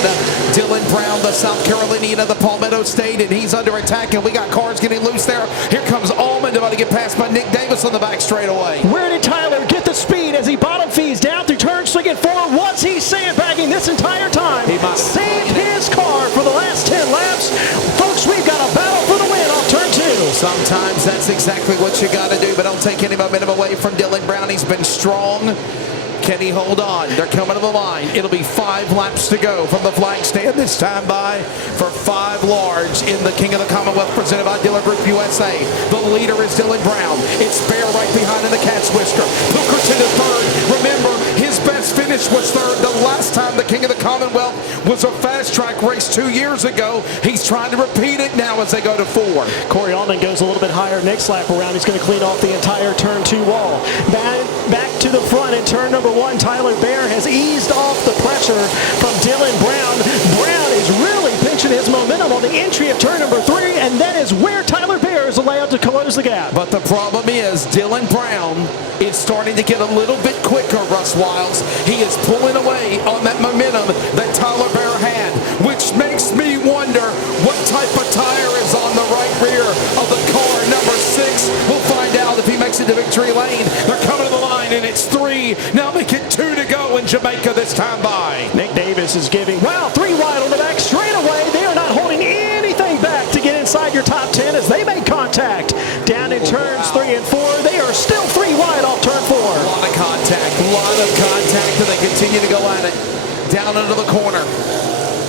Dylan Brown, the South Carolinian of the Palmetto State, and he's under attack, and we got cars getting loose there. Here comes Allman, about to get passed by Nick Davis on the back straightaway. Where did Tyler get the speed as he bottom feeds down through turn 3 and 4? Was he sandbagging this entire time? He must saved his car for the last 10 laps. Folks, we've got a battle for the win off turn 2. Sometimes that's exactly what you got to do, but don't take any momentum away from Dylan Brown. He's been strong. Can he hold on? They're coming to the line. It'll be 5 laps to go from the flag stand this time by for 5 large in the King of the Commonwealth presented by Diller Group USA. The leader is Dylan Brown. It's Bear right behind in the cat's whisker. Pilkerton is 3rd. Remember, his best finish was 3rd the last time the King of the Commonwealth was a fast track race 2 years ago. He's trying to repeat it now as they go to 4. Corey Allman goes a little bit higher next lap around. He's going to clean off the entire turn 2 wall. Back to the front in turn number 1. Tyler Bear has eased off the pressure from Dylan Brown. Brown is really pinching his momentum on the entry of turn number 3, and that is where Tyler Bear is allowed to close the gap. But the problem is Dylan Brown is starting to get a little bit quicker, Russ Wiles. He is pulling away on that momentum that Tyler Bear had, which makes me wonder what type of tire is on the right rear of the car number 6. We'll find out if he makes it to victory lane. They're coming to the line, and it's 3. Now make it 2 to go in Jamaica this time by. Nick Davis is giving, 3 wide on the back straightaway. They are not holding anything back to get inside your top 10 as they make contact. Down in turns 3 and 4, they are still 3 wide off turn 4. A lot of contact, and they continue to go at it. Down into the corner.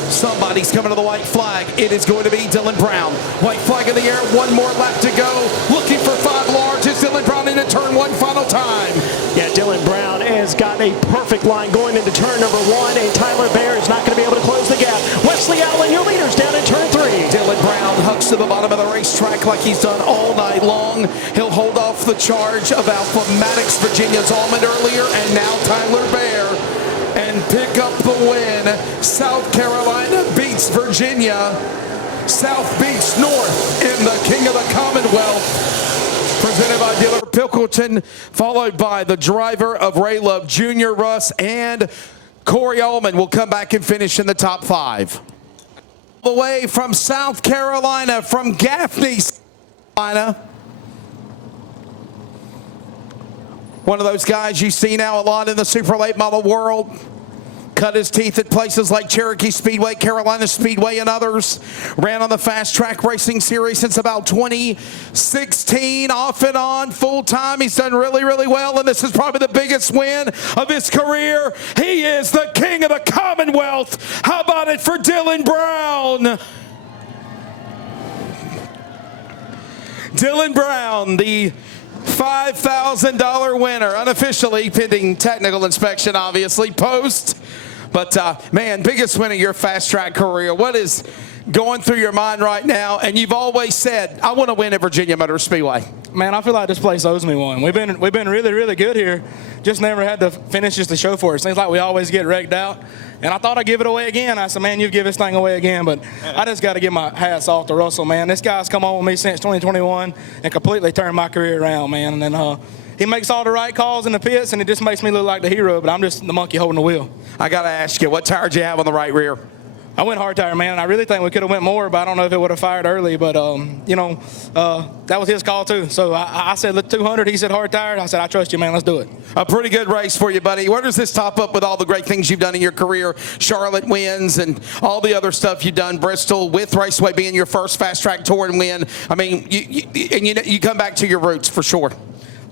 Somebody's coming to the white flag. It is going to be Dylan Brown. White flag in the air, 1 more lap to go. Looking for 5 large. It's Dylan Brown into turn 1 final time. Yeah, Dylan Brown has got a perfect line going into turn number 1, and Tyler Bear is not going to be able to close the gap. Wesley Allen, your leader's down in turn 3. Dylan Brown hucks to the bottom of the racetrack like he's done all night long. He'll hold off the charge of Alpha Maddox, Virginia's Almond earlier, and now Tyler Bear. And pick up the win. South Carolina beats Virginia. South beats North in the King of the Commonwealth. Presented by Diller Pilkerton, followed by the driver of Ray Love Jr., Russ, and Corey Allman will come back and finish in the top 5. The way from South Carolina, from Gaffney, South Carolina. One of those guys you see now a lot in the super late model world. Cut his teeth at places like Cherokee Speedway, Carolina Speedway, and others. Ran on the Fast Track Racing Series since about 2016, off and on, full time. He's done really, really well, and this is probably the biggest win of his career. He is the King of the Commonwealth. How about it for Dylan Brown? Dylan Brown, the $5,000 winner, unofficially, pending technical inspection, obviously, post. But, man, biggest win of your fast track career. What is going through your mind right now? And you've always said, I want to win at Virginia Motor Speedway. Man, I feel like this place owes me one. We've been really, really good here. Just never had the finishes to show for it. Seems like we always get wrecked out. And I thought I'd give it away again. I said, man, you've given this thing away again. But I just got to give my hats off to Russell, man. This guy's come on with me since 2021 and completely turned my career around, man. And then he makes all the right calls in the pits, and it just makes me look like the hero. But I'm just the monkey holding the wheel. I got to ask you, what tire did you have on the right rear? I went hard tire, man, and I really think we could have went more, but I don't know if it would have fired early. But, that was his call, too. So I said, look, 200. He said hard tire. I said, I trust you, man. Let's do it. A pretty good race for you, buddy. Where does this top up with all the great things you've done in your career? Charlotte wins and all the other stuff you've done. Bristol with Raceway being your first fast track tour and win. I mean, you come back to your roots for sure.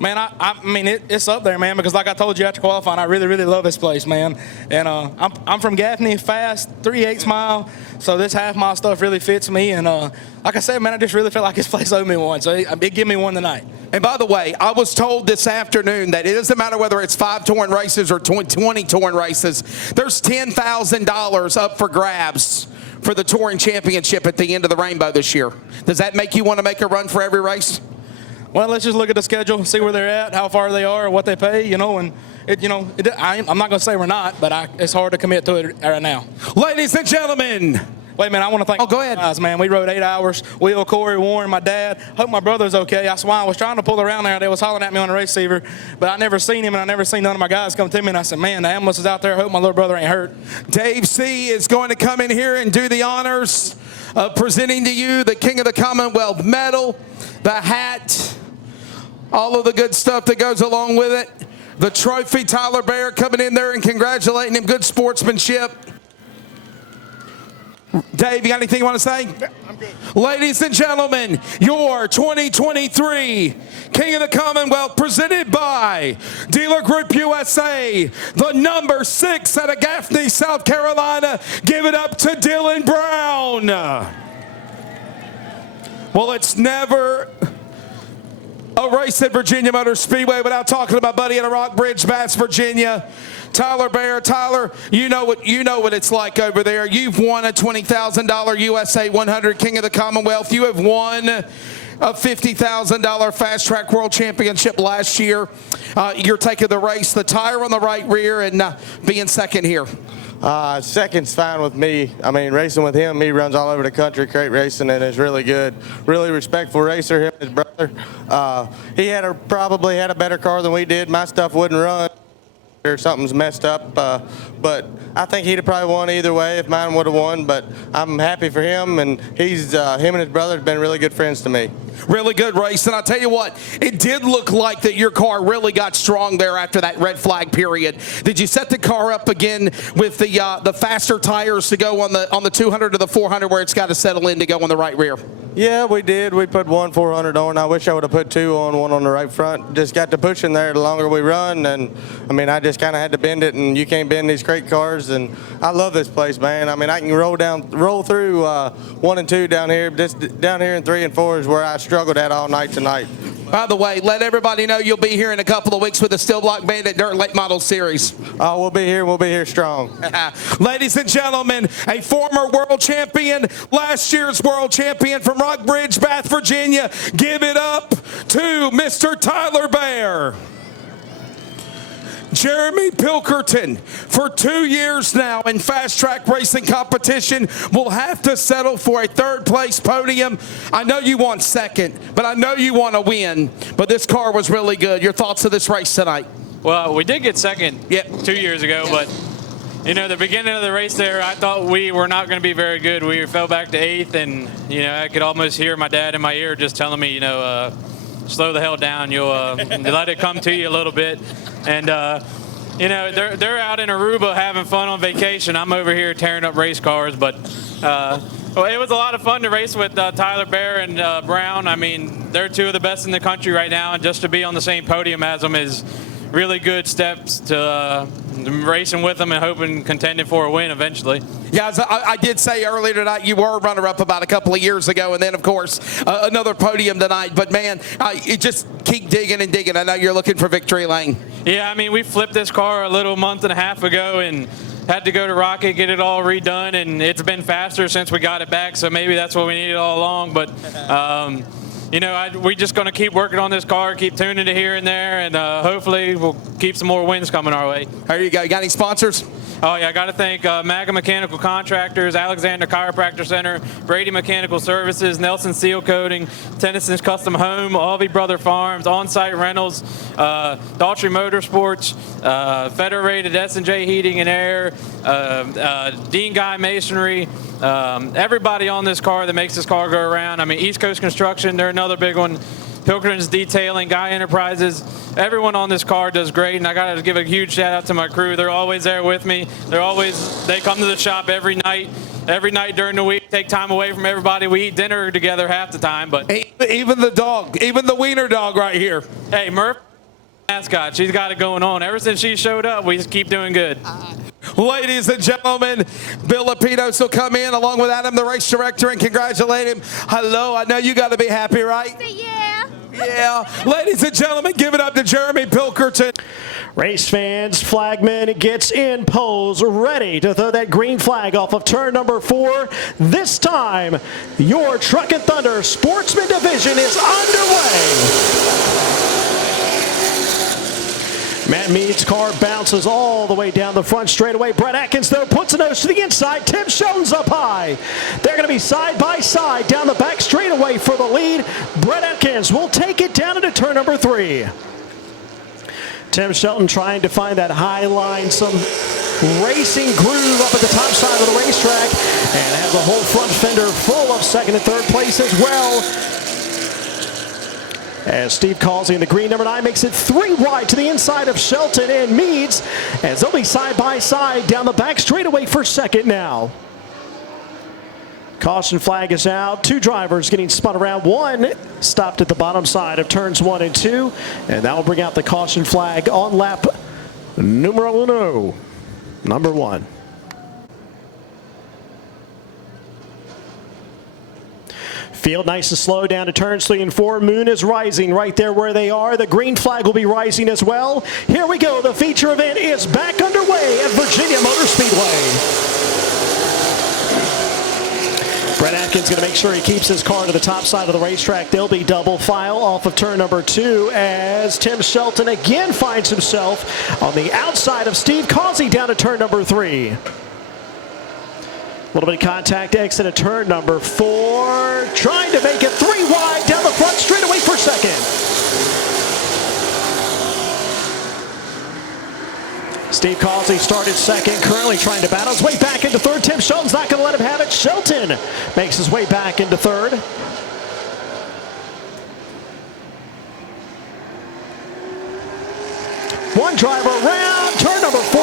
Man, I mean, it's up there, man, because like I told you after qualifying, I really, really love this place, man. And I'm from Gaffney, fast, 3/8 mile, so this half-mile stuff really fits me. And like I said, man, I just really feel like this place owed me one, so it gave me one tonight. And by the way, I was told this afternoon that it doesn't matter whether it's 5 touring races or 20 touring races, there's $10,000 up for grabs for the touring championship at the end of the rainbow this year. Does that make you want to make a run for every race? Well, let's just look at the schedule, see where they're at, how far they are, what they pay, you know, and I'm not going to say we're not, but it's hard to commit to it right now. Ladies and gentlemen. Wait a minute, I want to thank go ahead. Guys, man. We rode 8 hours. Will, Corey, Warren, my dad. Hope my brother's okay. I swear I was trying to pull around there. They was hollering at me on the receiver, but I never seen him, and I never seen none of my guys come to me, and I said, man, the ambulance is out there. I hope my little brother ain't hurt. Dave C. is going to come in here and do the honors of presenting to you the King of the Commonwealth medal, the hat, all of the good stuff that goes along with it. The trophy, Tyler Bear coming in there and congratulating him. Good sportsmanship. Dave, you got anything you want to say? Yeah, I'm good. Ladies and gentlemen, your 2023 King of the Commonwealth presented by Dealer Group USA, the number 6 out of Gaffney, South Carolina. Give it up to Dylan Brown. Well, it's never a race at Virginia Motor Speedway without talking to my buddy at Rockbridge, Bass, Virginia, Tyler Bear. Tyler, you know what it's like over there. You've won a $20,000 USA 100 King of the Commonwealth. You have won a $50,000 FASTRAK World Championship last year. You're taking the race, the tire on the right rear, and being second here. Second's fine with me. I mean, racing with him, he runs all over the country, crate racing, and is really good. Really respectful racer, him and his brother. He probably had a better car than we did. My stuff wouldn't run. Or something's messed up, but I think he'd have probably won either way if mine would have won. But I'm happy for him, and him and his brother have been really good friends to me. Really good race, and I'll tell you what, it did look like that your car really got strong there after that red flag period. Did you set the car up again with the faster tires to go on the 200 or the 400 where it's got to settle in to go on the right rear? Yeah, we did. We put 400 on. I wish I would have put 2 on, 1 on the right front. Just got to pushing there the longer we run, and I mean, I just kind of had to bend it, and you can't bend these crate cars. And I love this place, man. I mean, I can roll through 1 and 2 down here. Just down here in 3 and 4 is where I struggled at all night tonight. By the way, let everybody know you'll be here in a couple of weeks with the Steel Block Bandit Dirt Late Model Series. Oh, we'll be here. We'll be here strong. Ladies and gentlemen, a former world champion, last year's world champion from Rockbridge, Bath, Virginia. Give it up to Mr. Tyler Bear. Jeremy Pilkerton, for 2 years now in FASTRAK racing competition, will have to settle for a 3rd place podium. I know you want 2nd, but I know you want to win. But this car was really good. Your thoughts of this race tonight? Well, we did get 2nd 2 years ago, but the beginning of the race there, I thought we were not going to be very good. We fell back to 8th, and I could almost hear my dad in my ear just telling me, slow the hell down. You'll let it come to you a little bit. And they're out in Aruba having fun on vacation. I'm over here tearing up race cars. But well, it was a lot of fun to race with Tyler Bear and Brown. I mean, they're 2 of the best in the country right now, and just to be on the same podium as them is really good steps to racing with them and hoping contending for a win eventually. Yeah, I did say earlier tonight you were runner-up about a couple of years ago, and then, of course, another podium tonight. But, man, you just keep digging and digging. I know you're looking for victory lane. Yeah, I mean, we flipped this car a little month and a half ago and had to go to Rocket, get it all redone, and it's been faster since we got it back, so maybe that's what we needed all along. But, we're just going to keep working on this car, keep tuning it here and there, and hopefully we'll keep some more wins coming our way. There you go. You got any sponsors? Oh, yeah, I got to thank MAGA Mechanical Contractors, Alexander Chiropractor Center, Brady Mechanical Services, Nelson Seal Coating, Tennyson's Custom Home, Alvey Brother Farms, On-Site Rentals, Daltrey Motorsports, Federated S&J Heating and Air, Dean Guy Masonry, everybody on this car that makes this car go around. I mean, East Coast Construction, they're another big one. Pilkington's Detailing, Guy Enterprises, everyone on this car does great, and I got to give a huge shout out to my crew. They're always there with me. They come to the shop every night during the week, take time away from everybody. We eat dinner together half the time, but Even the dog, even the wiener dog right here. Hey, Murph, mascot, she's got it going on. Ever since she showed up, we just keep doing good. Ladies and gentlemen, Bill Lapidos will come in along with Adam, the race director, and congratulate him. Hello, I know you got to be happy, right? Yeah. Yeah. Ladies and gentlemen, give it up to Jeremy Pilkerton. Race fans, flagman gets in pose, ready to throw that green flag off of turn number 4. This time, your Truck and Thunder Sportsman division is underway. Matt Mead's car bounces all the way down the front straightaway. Brett Atkins, though, puts a nose to the inside. Tim Shelton's up high. They're going to be side by side down the back straightaway for the lead. Brett Atkins will take it down into turn number 3. Tim Shelton trying to find that high line, some racing groove up at the top side of the racetrack, and has a whole front fender full of second and third place as well. As Steve Causey in the green number 9 makes it 3 wide to the inside of Shelton and Meads, as they'll be side by side down the back straightaway for second now. Caution flag is out. 2 drivers getting spun around. 1 stopped at the bottom side of turns 1 and 2. And that will bring out the caution flag on lap numero uno, number 1. Field nice and slow down to turns 3 and 4. Moon is rising right there where they are. The green flag will be rising as well. Here we go. The feature event is back underway at Virginia Motor Speedway. Brett Atkins going to make sure he keeps his car to the top side of the racetrack. They'll be double file off of turn number 2 as Tim Shelton again finds himself on the outside of Steve Causey down to turn number 3. A little bit of contact exit at turn number 4. Trying to make it 3 wide down the front straightaway for second. Steve Causey started second, currently trying to battle his way back into third. Tim Shelton's not going to let him have it. Shelton makes his way back into third. One driver around, turn number 4.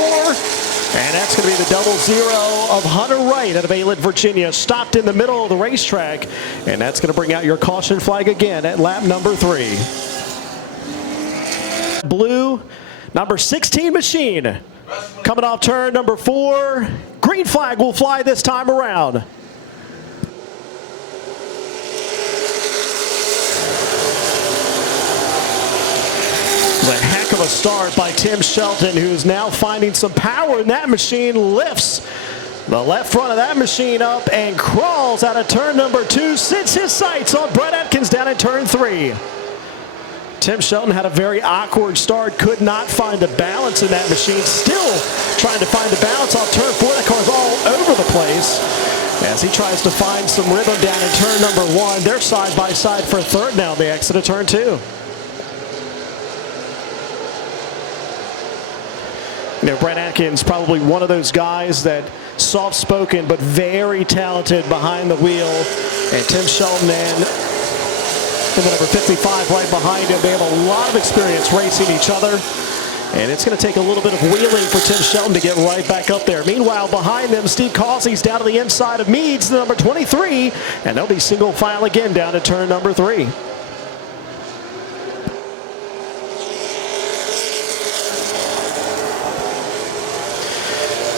And that's going to be the double zero of Hunter Wright out of Aylett, Virginia. Stopped in the middle of the racetrack. And that's going to bring out your caution flag again at lap number 3. Blue. Number 16 machine coming off turn number 4. Green flag will fly this time around. A heck of a start by Tim Shelton, who's now finding some power in that machine. Lifts the left front of that machine up and crawls out of turn number 2. Sits his sights on Brett Atkins down in turn 3. Tim Shelton had a very awkward start, could not find the balance in that machine. Still trying to find the balance off turn 4. That car's all over the place as he tries to find some rhythm down in turn number 1. They're side by side for third now, the exit of turn 2. You know, Brett Atkins, probably one of those guys that soft-spoken but very talented behind the wheel. And Tim Shelton and the number 55 right behind him. They have a lot of experience racing each other. And it's going to take a little bit of wheeling for Tim Shelton to get right back up there. Meanwhile, behind them, Steve Causey's down to the inside of Meads, the number 23. And they'll be single file again down to turn number 3.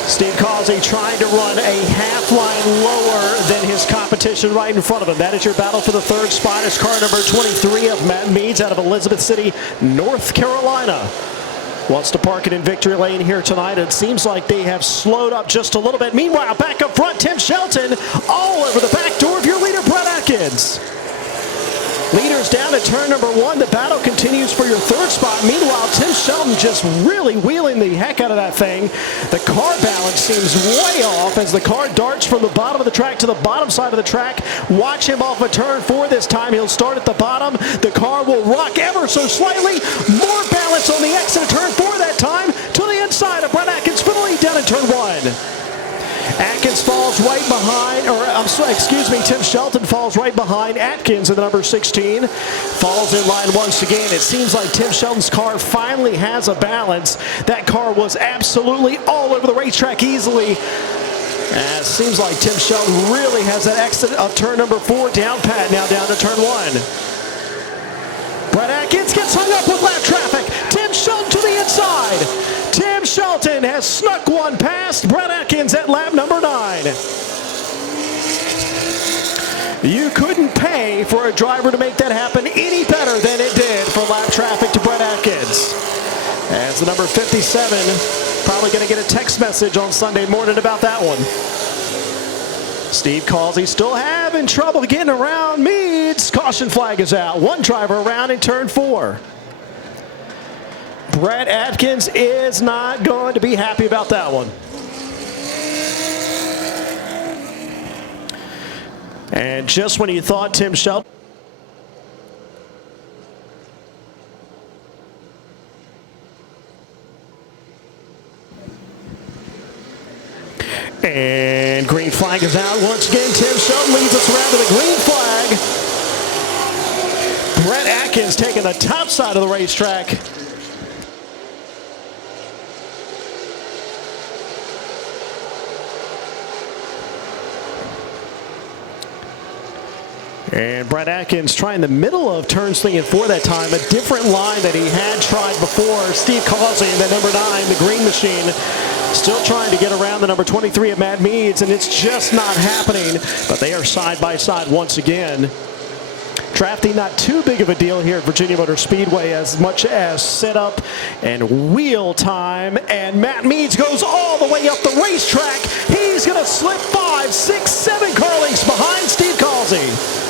Steve Causey trying to run a half line lower than his competition right in front of him. That is your battle for the third spot. It's car number 23 of Matt Meads out of Elizabeth City, North Carolina. Wants to park it in victory lane here tonight. It seems like they have slowed up just a little bit. Meanwhile, back up front, Tim Shelton all over the back door of your leader, Brett Atkins. Leaders down at turn number 1. The battle continues for your third spot. Meanwhile, Tim Shelton just really wheeling the heck out of that thing. The car balance seems way off as the car darts from the bottom of the track to the bottom side of the track. Watch him off of turn 4 this time. He'll start at the bottom. The car will rock ever so slightly. More balance on the exit of turn 4 that time to the inside of Brett Atkins for the lead down in turn 1. Atkins falls right behind, Tim Shelton falls right behind Atkins in the number 16. Falls in line once again. It seems like Tim Shelton's car finally has a balance. That car was absolutely all over the racetrack easily. It seems like Tim Shelton really has that exit of turn number 4 down pat now down to turn 1. Brett Atkins gets hung up with lap traffic. Tim Shelton to the inside. Tim Shelton has snuck one past Brett Atkins at lap number 9. You couldn't pay for a driver to make that happen any better than it did for lap traffic to Brett Atkins. As the number 57, probably going to get a text message on Sunday morning about that one. Steve Causey still having trouble getting around Meads. Caution flag is out. One driver around in turn 4. Brett Atkins is not going to be happy about that one. And just when you thought Tim Shelton and green flag is out once again. Tim Shelton leads us around to the green flag. Brett Atkins taking the top side of the racetrack. And Brett Atkins trying the middle of turns 3 and 4 that time. A different line that he had tried before. Steve Causey in the number 9, the green machine, still trying to get around the number 23 of Matt Meads, and it's just not happening. But they are side by side once again. Drafting not too big of a deal here at Virginia Motor Speedway as much as setup and wheel time. And Matt Meads goes all the way up the racetrack. He's going to slip 5, 6, 7 car lengths behind Steve Causey.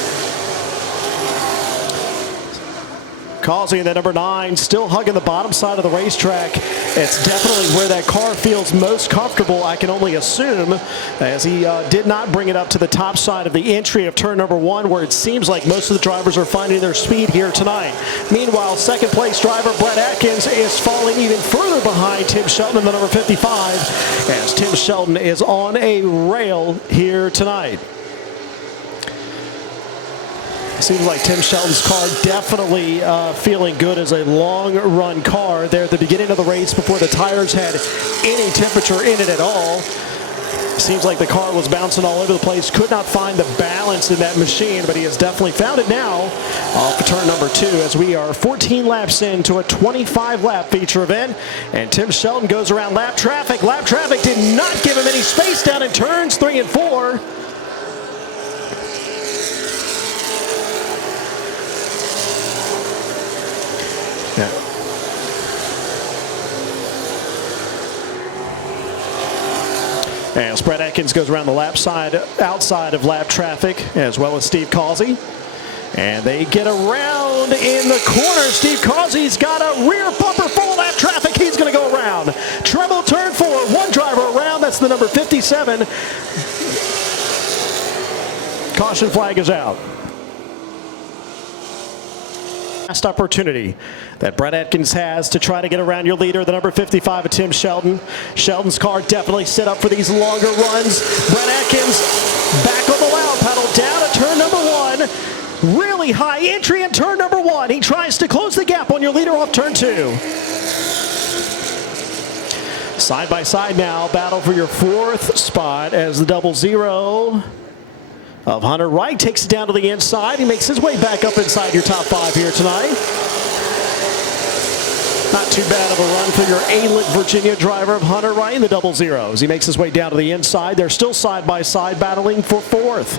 Causey in the number 9, still hugging the bottom side of the racetrack. It's definitely where that car feels most comfortable, I can only assume, as he did not bring it up to the top side of the entry of turn number 1, where it seems like most of the drivers are finding their speed here tonight. Meanwhile, second place driver Brett Atkins is falling even further behind Tim Shelton in the number 55, as Tim Shelton is on a rail here tonight. Seems like Tim Shelton's car definitely feeling good as a long-run car there at the beginning of the race before the tires had any temperature in it at all. Seems like the car was bouncing all over the place, could not find the balance in that machine, but he has definitely found it now off of turn number 2 as we are 14 laps into a 25-lap feature event. And Tim Shelton goes around lap traffic. Lap traffic did not give him any space down in turns 3 and 4. Yeah. As Brett Atkins goes around the lap side, outside of lap traffic, as well as Steve Causey. And they get around in the corner. Steve Causey's got a rear bumper full of lap traffic. He's going to go around. Treble turn 4, one driver around. That's the number 57. Caution flag is out. Last opportunity that Brett Atkins has to try to get around your leader, the number 55 of Tim Shelton. Shelton's car definitely set up for these longer runs. Brett Atkins back on the loud pedal, down at turn number 1. Really high entry in turn number 1. He tries to close the gap on your leader off turn 2. Side by side now, battle for your 4th spot as the 00 of Hunter Wright takes it down to the inside. He makes his way back up inside your top 5 here tonight. Not too bad of a run for your A-Lit Virginia driver of Hunter Wright in the 00s. He makes his way down to the inside. They're still side by side battling for 4th.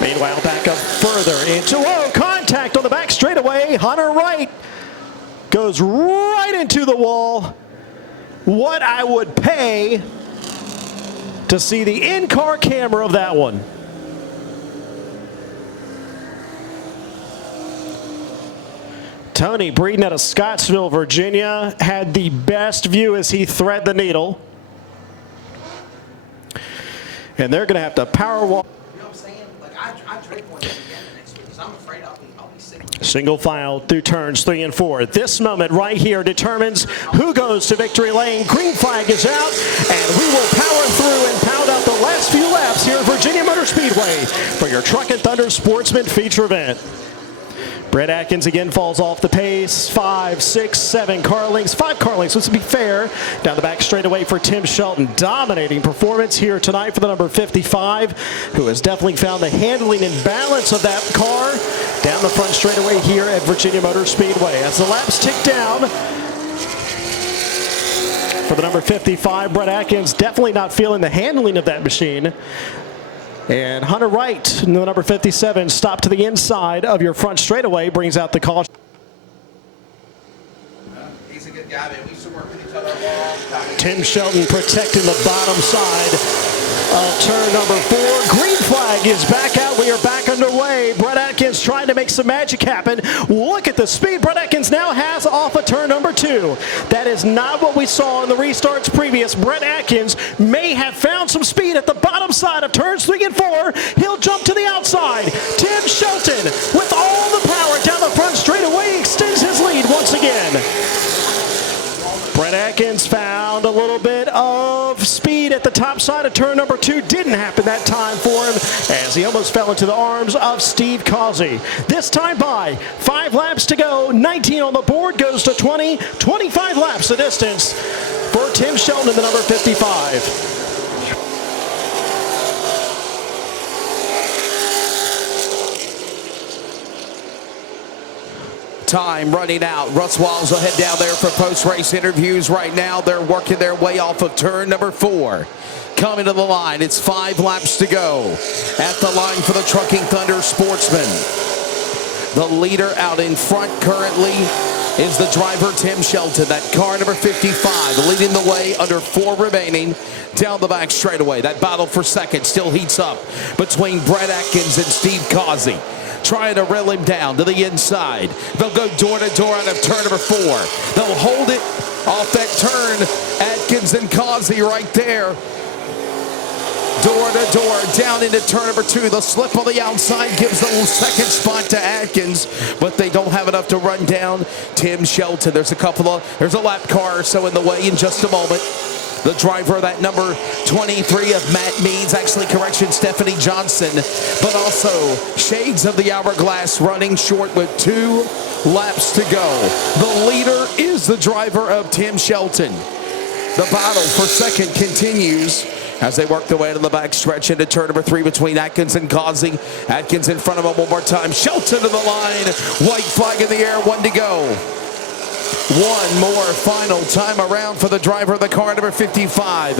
Meanwhile, back up further into, contact on the back straightaway. Hunter Wright goes right into the wall. What I would pay to see the in-car camera of that one. Tony Breeden out of Scottsville, Virginia, had the best view as he thread the needle. And they're going to have to power walk. You know what I'm saying? Like, I trade one again next week because I'm afraid I'll be sick. Single file through turns 3 and 4. This moment right here determines who goes to victory lane. Green flag is out, and we will power through and pound out the last few laps here at Virginia Motor Speedway for your Truck and Thunder Sportsman feature event. Brett Atkins again falls off the pace. 5, 6, 7 car lengths. 5 car lengths, let's be fair. Down the back straightaway for Tim Shelton. Dominating performance here tonight for the number 55, who has definitely found the handling and balance of that car down the front straightaway here at Virginia Motor Speedway. As the laps tick down, for the number 55, Brett Atkins definitely not feeling the handling of that machine. And Hunter Wright, the number 57, stopped to the inside of your front straightaway, brings out the caution. He's a good guy, man. We used to work with each other a long time. Tim Shelton protecting the bottom side of turn number 4. Green flag is back out. We are back underway. Brett Atkins trying to make some magic happen. Look at the speed Brett Atkins now has off of turn number 2. That is not what we saw in the restarts previous. Brett Atkins may have found some speed at the bottom side of turns 3 and 4. He'll jump to the outside. Tim Shelton with all the power down the front straightaway extends his lead once again. Brett Atkins found a little bit of speed at the top side of turn number 2. Didn't happen that time for him as he almost fell into the arms of Steve Causey. This time by 5 laps to go. 19 on the board, goes to 20. 25 laps the distance for Tim Shelton in the number 55. Time running out. Russ Walls will head down there for post-race interviews right now. They're working their way off of turn number 4. Coming to the line, it's 5 laps to go. At the line for the Trucking Thunder Sportsman. The leader out in front currently is the driver, Tim Shelton. That car number 55 leading the way under 4 remaining down the back straightaway. That battle for second still heats up between Brett Atkins and Steve Causey. Trying to reel him down to the inside. They'll go door to door out of turn number 4. They'll hold it off that turn. Atkins and Causey right there. Door to door, down into turn number 2. The slip on the outside gives the second spot to Atkins, but they don't have enough to run down Tim Shelton. There's a lap car or so in the way in just a moment. The driver of that number 23 of Matt Meads, actually correction, Stephanie Johnson, but also shades of the hourglass running short with 2 laps to go. The leader is the driver of Tim Shelton. The battle for second continues as they work their way to the back stretch into turn number 3 between Atkins and Causey. Atkins in front of him one more time. Shelton to the line. White flag in the air, 1 to go. One more final time around for the driver of the car, number 55.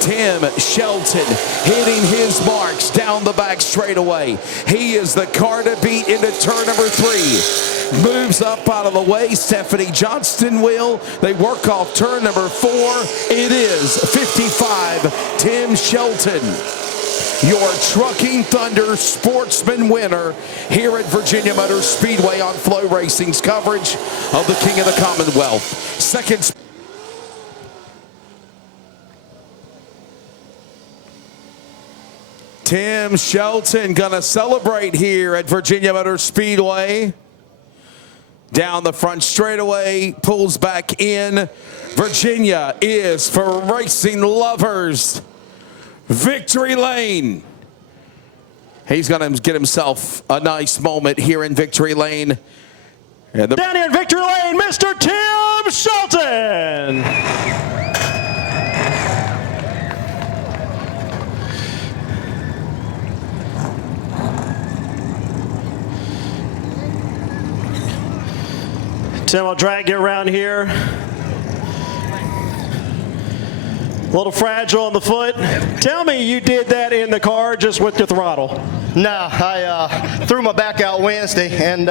Tim Shelton hitting his marks down the back straightaway. He is the car to beat into turn number 3. Moves up out of the way. Stephanie Johnston will. They work off turn number 4. It is 55, Tim Shelton, your Trucking Thunder Sportsman winner here at Virginia Motor Speedway on Flow Racing's coverage of the King of the Commonwealth. Second. Tim Shelton gonna celebrate here at Virginia Motor Speedway. Down the front straightaway, pulls back in. Virginia is for racing lovers. Victory Lane. He's going to get himself a nice moment here in Victory Lane. Down here in Victory Lane, Mr. Tim Shelton. Tim, I'll drag you around here. A little fragile on the foot. Tell me you did that in the car just with your throttle. No, I threw my back out Wednesday and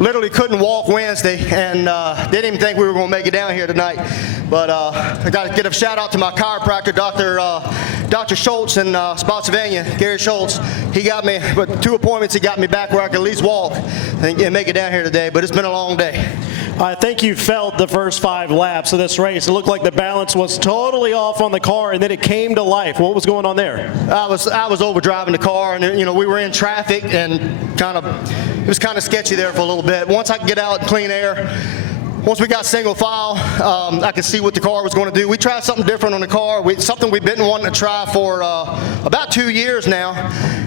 literally couldn't walk Wednesday and didn't even think we were going to make it down here tonight. But I got to give a shout out to my chiropractor, Dr. Schultz in Spotsylvania, Gary Schultz. He got me, with 2 appointments, he got me back where I could at least walk and make it down here today, but it's been a long day. I think you felt the first 5 laps of this race. It looked like the balance was totally off on the car, and then it came to life. What was going on there? I was overdriving the car, and we were in traffic, and it was kind of sketchy there for a little bit. Once I could get out in clean air, once we got single file, I could see what the car was going to do. We tried something different on the car, something we've been wanting to try for about 2 years now,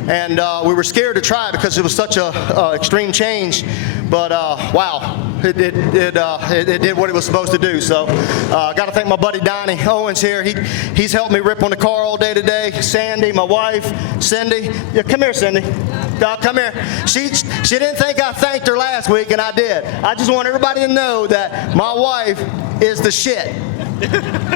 and we were scared to try it because it was such a extreme change. But wow, it did what it was supposed to do. So I got to thank my buddy Donnie Owens here. He's helped me rip on the car all day today. Sandy, my wife, Cindy. Yeah, come here, Cindy. Come here. She didn't think I thanked her last week, and I did. I just want everybody to know that my wife is the shit.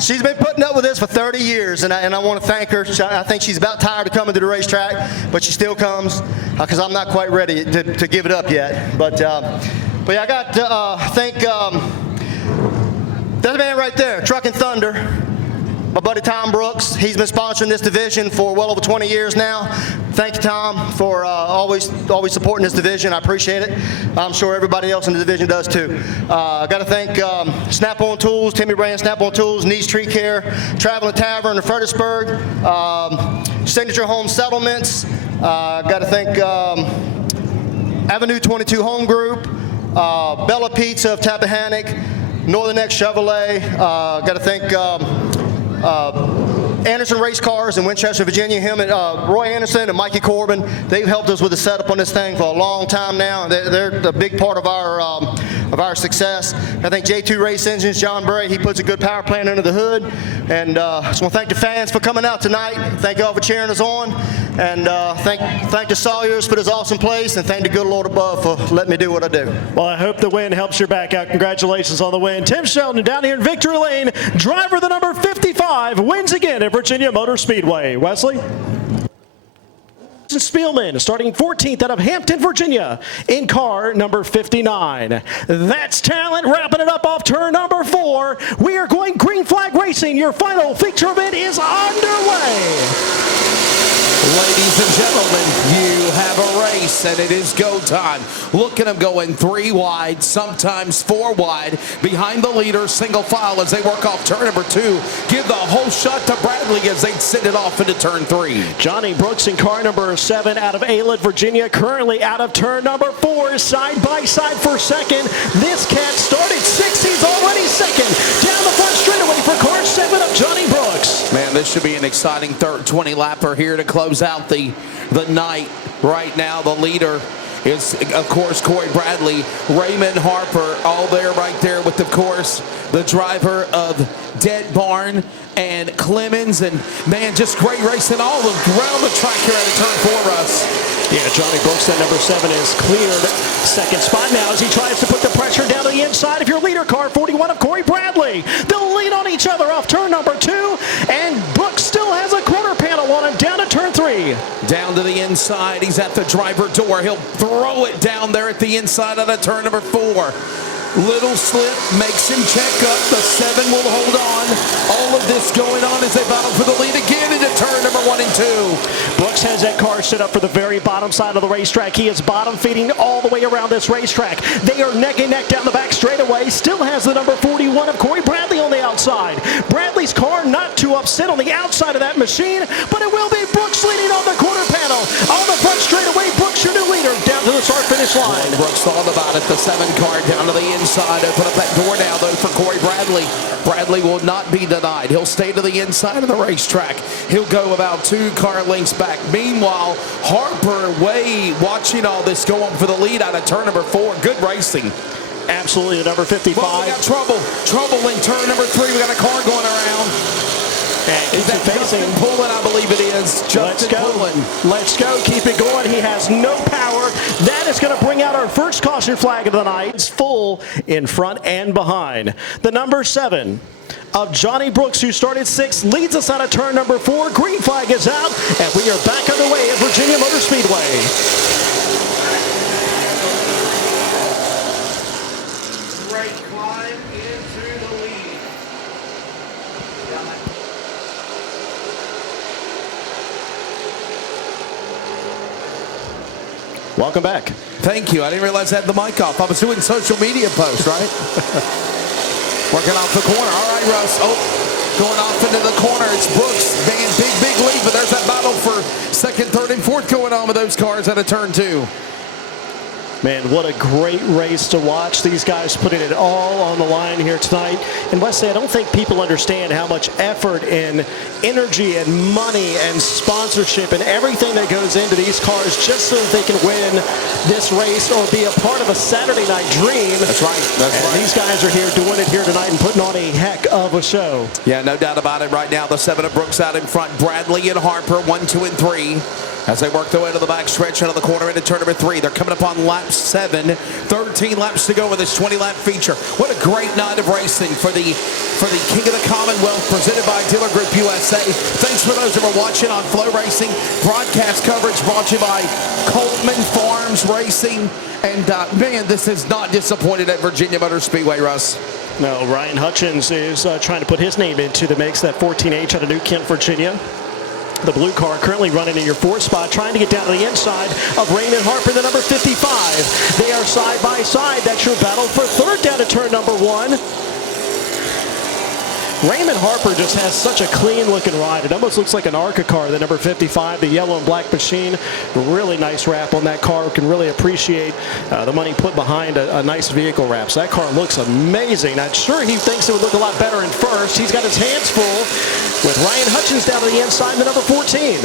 She's been putting up with this for 30 years, and I want to thank her. I think she's about tired of coming to the racetrack, but she still comes because I'm not quite ready to give it up yet. But yeah, I got to thank that man right there, Truckin' Thunder. My buddy Tom Brooks, he's been sponsoring this division for well over 20 years now. Thank you, Tom, for always supporting this division. I appreciate it. I'm sure everybody else in the division does too. I got to thank Snap-on Tools, Timmy Brand Snap-on Tools, Niche Tree Care, Traveling Tavern in Fredericksburg, Signature Home Settlements. Got to thank Avenue 22 Home Group, Bella Pizza of Tappahannock, Northern X Chevrolet. Got to thank Anderson Race Cars in Winchester, Virginia. Him and Roy Anderson and Mikey Corbin, they've helped us with the setup on this thing for a long time now. They're a big part of our success. I think J2 Race Engines, John Bray, he puts a good power plant under the hood. And I just want to thank the fans for coming out tonight. Thank y'all for cheering us on. And thank the Sawyers for this awesome place. And thank the good Lord above for letting me do what I do. Well, I hope the win helps your back out. Congratulations on the win. Tim Sheldon down here in Victory Lane, driver the number 55, wins again at Virginia Motor Speedway. Wesley? Spielman starting 14th out of Hampton, Virginia in car number 59. That's talent wrapping it up off turn number 4. We are going green flag racing. Your final feature event is underway. Ladies and gentlemen, you have a race, and it is go time. Look at them going 3 wide, sometimes 4 wide, behind the leader, single file as they work off turn number 2. Give the whole shot to Bradley as they send it off into turn 3. Johnny Brooks in car number 7 out of Aylett, Virginia, currently out of turn number 4, side by side for second. This cat started 6th, he's already second. Down the front straightaway for car 7 of Johnny Brooks. Man, this should be an exciting third 20-lapper here to close out the night. Right now, the leader is, of course, Corey Bradley, Raymond Harper, all there right there with, of course, the driver of Dead Barn and Clemens. And, man, just great racing all around the track here at turn 4, Russ. Yeah, Johnny Brooks, that number 7, is cleared second spot now as he tries to put the pressure down to the inside of your leader car, 41 of Corey Bradley. They'll lean on each other off turn number 2, and Brooks still has a quarter panel on him down to turn 3. Down to the inside, he's at the driver door. He'll throw it down there at the inside of the turn number 4. Little slip makes him check up. The 7 will hold on. All of this going on as they battle for the lead again into turn number 1 and 2. Brooks has that car set up for the very bottom side of the racetrack. He is bottom feeding all the way around this racetrack. They are neck and neck down the back straightaway. Still has the number 41 of Corey Bradley on the outside. Bradley's car not too upset on the outside of that machine, but it will be Brooks leading on the quarter panel. On the front straightaway, Brooks your new leader down to the start finish line. And Brooks thought about it. The 7 car down to the inside. Open up that door now, though, for Corey Bradley. Bradley will not be denied. He'll stay to the inside of the racetrack. He'll go about 2 car lengths back. Meanwhile, Harper watching all this go on for the lead out of turn number 4. Good racing. Absolutely, the number 55. Well, we got trouble. Trouble in turn number 3. We got a car going around. Is that Justin Pullen? I believe it is. Justin Pullen. Let's go. Keep it going. He has no power. That is going to bring out our first caution flag of the night. It's full in front and behind. The number 7 of Johnny Brooks, who started 6th, leads us out of turn number 4. Green flag is out, and we are back underway at Virginia Motor Speedway. Welcome back. Thank you. I didn't realize I had the mic off. I was doing social media posts, right? Working off the corner. All right, Russ. Oh, going off into the corner. It's Brooks. Man, big lead, but there's that battle for second, third, and fourth going on with those cars out of turn 2. Man, what a great race to watch. These guys putting it all on the line here tonight. And Wesley, I don't think people understand how much effort and energy and money and sponsorship and everything that goes into these cars just so that they can win this race or be a part of a Saturday night dream. That's right. These guys are here doing it here tonight and putting on a heck of a show. Yeah, no doubt about it. Right now, the 7 of Brooks out in front. Bradley and Harper, 1, 2, and 3. As they work their way to the back stretch out of the corner into turn number 3. They're coming up on lap 7. 13 laps to go with this 20-lap feature. What a great night of racing for the King of the Commonwealth, presented by Dealer Group USA. Thanks for those that are watching on Flow Racing. Broadcast coverage brought to you by Coleman Farms Racing. And, man, this has not disappointed at Virginia Motor Speedway, Russ. No, Ryan Hutchins is trying to put his name into the mix, that 14H out of New Kent, Virginia. The blue car currently running in your 4th spot, trying to get down to the inside of Raymond Harper, the number 55. They are side by side. That's your battle for 3rd down to turn number 1. Raymond Harper just has such a clean-looking ride. It almost looks like an ARCA car, the number 55, the yellow and black machine. Really nice wrap on that car. Can really appreciate the money put behind a nice vehicle wrap. So that car looks amazing. I'm sure he thinks it would look a lot better in first. He's got his hands full with Ryan Hutchins down to the inside, the number 14.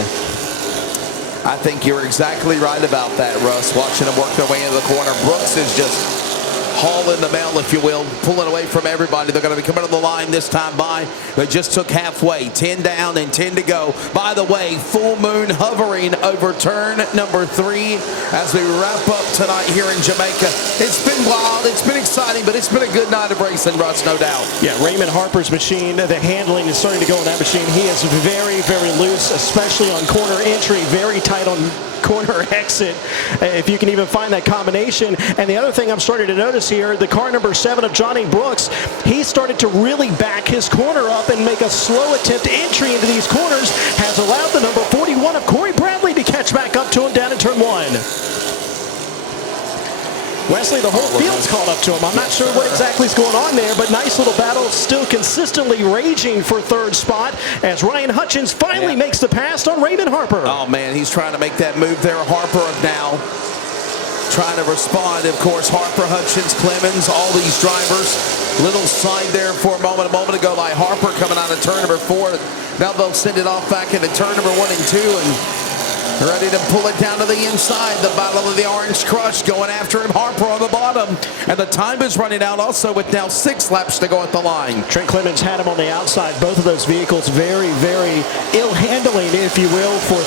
I think you're exactly right about that, Russ. Watching them work their way into the corner. Brooks is just hauling the mail, if you will, pulling away from everybody. They're going to be coming to the line this time by. They just took halfway. 10 down and 10 to go. By the way, full moon hovering over turn number 3 as we wrap up tonight here in Jamaica. It's been wild. It's been exciting, but it's been a good night of racing, Russ, no doubt. Yeah, Raymond Harper's machine, the handling is starting to go on that machine. He is very, very loose, especially on corner entry, very tight on corner exit, if you can even find that combination. And the other thing I'm starting to notice here, the car number 7 of Johnny Brooks, he started to really back his corner up and make a slow attempt entry into these corners, has allowed the number 41 of Corey Bradley to catch back up to him down in turn 1. Wesley, the whole field's caught up to him. I'm not sure what exactly is going on there, but nice little battle, still consistently raging for 3rd spot as Ryan Hutchins finally makes the pass on Raymond Harper. Oh, man, he's trying to make that move there. Harper now trying to respond. Of course, Harper, Hutchins, Clemens, all these drivers. Little side there for a moment ago by Harper coming out of turn number 4. Now they'll send it off back into turn number 1 and 2, and ready to pull it down to the inside. The battle of the Orange Crush going after him. Harper on the bottom. And the time is running out also with now 6 laps to go at the line. Trent Clemens had him on the outside. Both of those vehicles very, very ill handling, if you will, for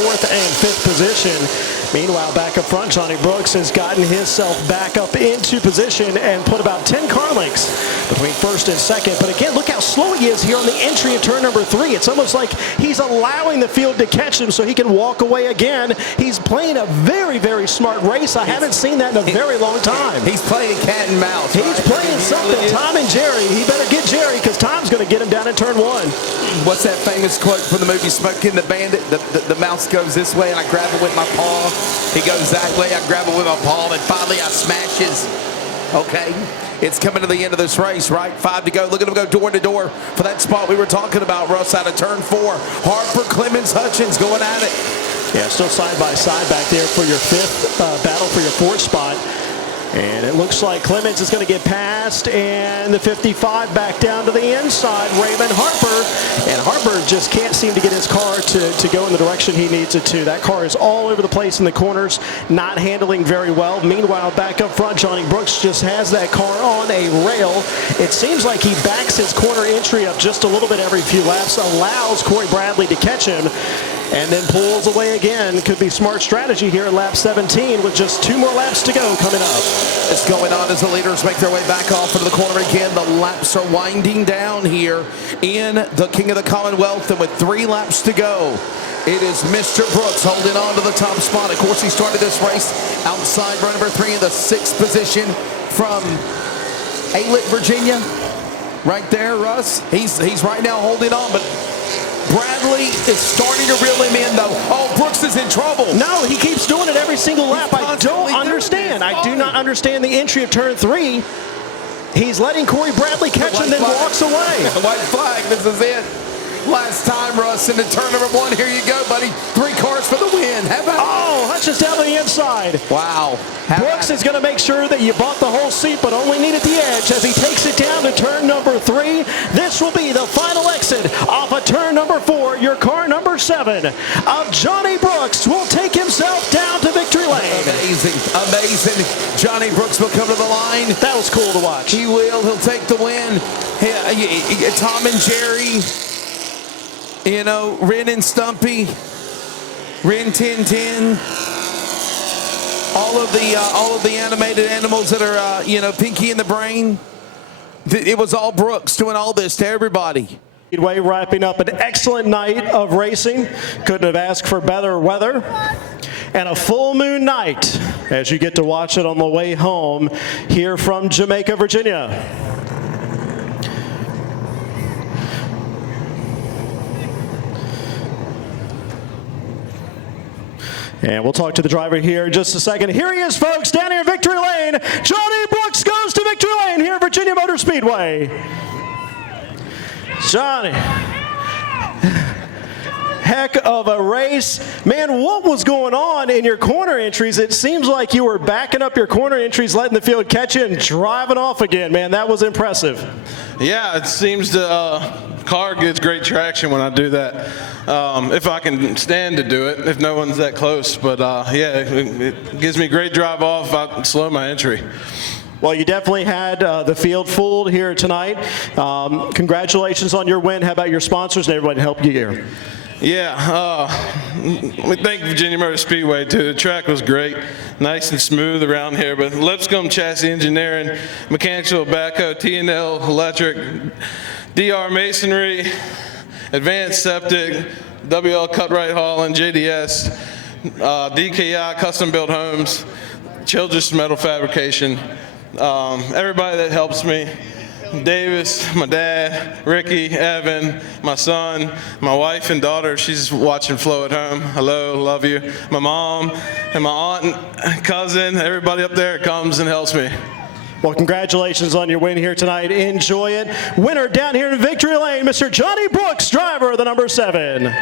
4th and 5th position. Meanwhile, back up front, Johnny Brooks has gotten himself back up into position and put about 10 car lengths between 1st and 2nd. But again, look how slow he is here on the entry of turn number 3. It's almost like he's allowing the field to catch him so he can walk away again. He's playing a very, very smart race. I haven't seen that in a very long time. He's playing cat and mouse. He's playing something. Tom and Jerry. He better get Jerry because Tom's going to get him down in turn 1. What's that famous quote from the movie Smokey and the Bandit? The mouse goes this way and I grab it with my paw. He goes that way, I grab it with my paw, and finally I smashes. Okay, it's coming to the end of this race, right? 5 to go. Look at him go door to door for that spot we were talking about, Russ, out of turn 4. Harper, Clemens, Hutchins going at it. Yeah, still side by side back there for your 5th battle for your 4th spot. And it looks like Clemens is going to get past, and the 55 back down to the inside, Raymond Harper. And Harper just can't seem to get his car to go in the direction he needs it to. That car is all over the place in the corners, not handling very well. Meanwhile, back up front, Johnny Brooks just has that car on a rail. It seems like he backs his corner entry up just a little bit every few laps, allows Corey Bradley to catch him, and then pulls away again. Could be smart strategy here at lap 17 with just 2 more laps to go coming up. It's going on as the leaders make their way back off into the corner again. The laps are winding down here in the King of the Commonwealth, and with 3 laps to go, it is Mr. Brooks holding on to the top spot. Of course, he started this race outside run number 3 in the 6th position from Aylett, Virginia. Right there, Russ. He's right now holding on, but Bradley is starting to reel him in, though. Oh, Brooks is in trouble. No, he keeps doing it every single lap. I don't understand. I do not understand the entry of turn 3. He's letting Corey Bradley catch him, then walks away. White flag, this is it. last time, Russ, into turn number 1. Here you go, buddy. 3 cars for the win. How about Oh, touches down to the inside. Wow. Brooks is going to make sure that you bought the whole seat, but only needed the edge as he takes it down to turn number 3. This will be the final exit off of turn number 4. Your car number 7 of Johnny Brooks will take himself down to victory lane. Amazing, amazing. Johnny Brooks will come to the line. That was cool to watch. He will. He'll take the win. Tom and Jerry, you know, Ren and Stumpy, Ren 1010. All of the animated animals that are, you know, Pinky and the Brain. It was all Brooks doing all this to everybody. Speedway wrapping up an excellent night of racing. Couldn't have asked for better weather. And a full moon night as you get to watch it on the way home here from Jamaica, Virginia. And we'll talk to the driver here in just a second. Here he is, folks, down here in victory lane. Johnny Brooks goes to victory lane here at Virginia Motor Speedway. Johnny, heck of a race. Man, what was going on in your corner entries? It seems like you were backing up your corner entries, letting the field catch you and driving off again, man. That was impressive. Yeah, it seems the car gets great traction when I do that. If I can stand to do it, if no one's that close. But yeah, it gives me great drive off if I slow my entry. Well, you definitely had the field fooled here tonight. Congratulations on your win. How about your sponsors and everybody to help you here? Yeah, we thank Virginia Motor Speedway too. The track was great, nice and smooth around here. But Lipscomb Chassis Engineering, Mechanical Backhoe, T&L Electric, DR Masonry, Advanced Septic, WL Cutright Hauling, JDS, DKI Custom Built Homes, Childress Metal Fabrication. Everybody that helps me. Davis, my dad, Ricky, Evan, my son, my wife and daughter. She's watching Flo at home. Hello, love you. My mom and my aunt and cousin, everybody up there comes and helps me. Well, congratulations on your win here tonight. Enjoy it. Winner down here in victory lane, Mr. Johnny Brooks, driver of the number 7.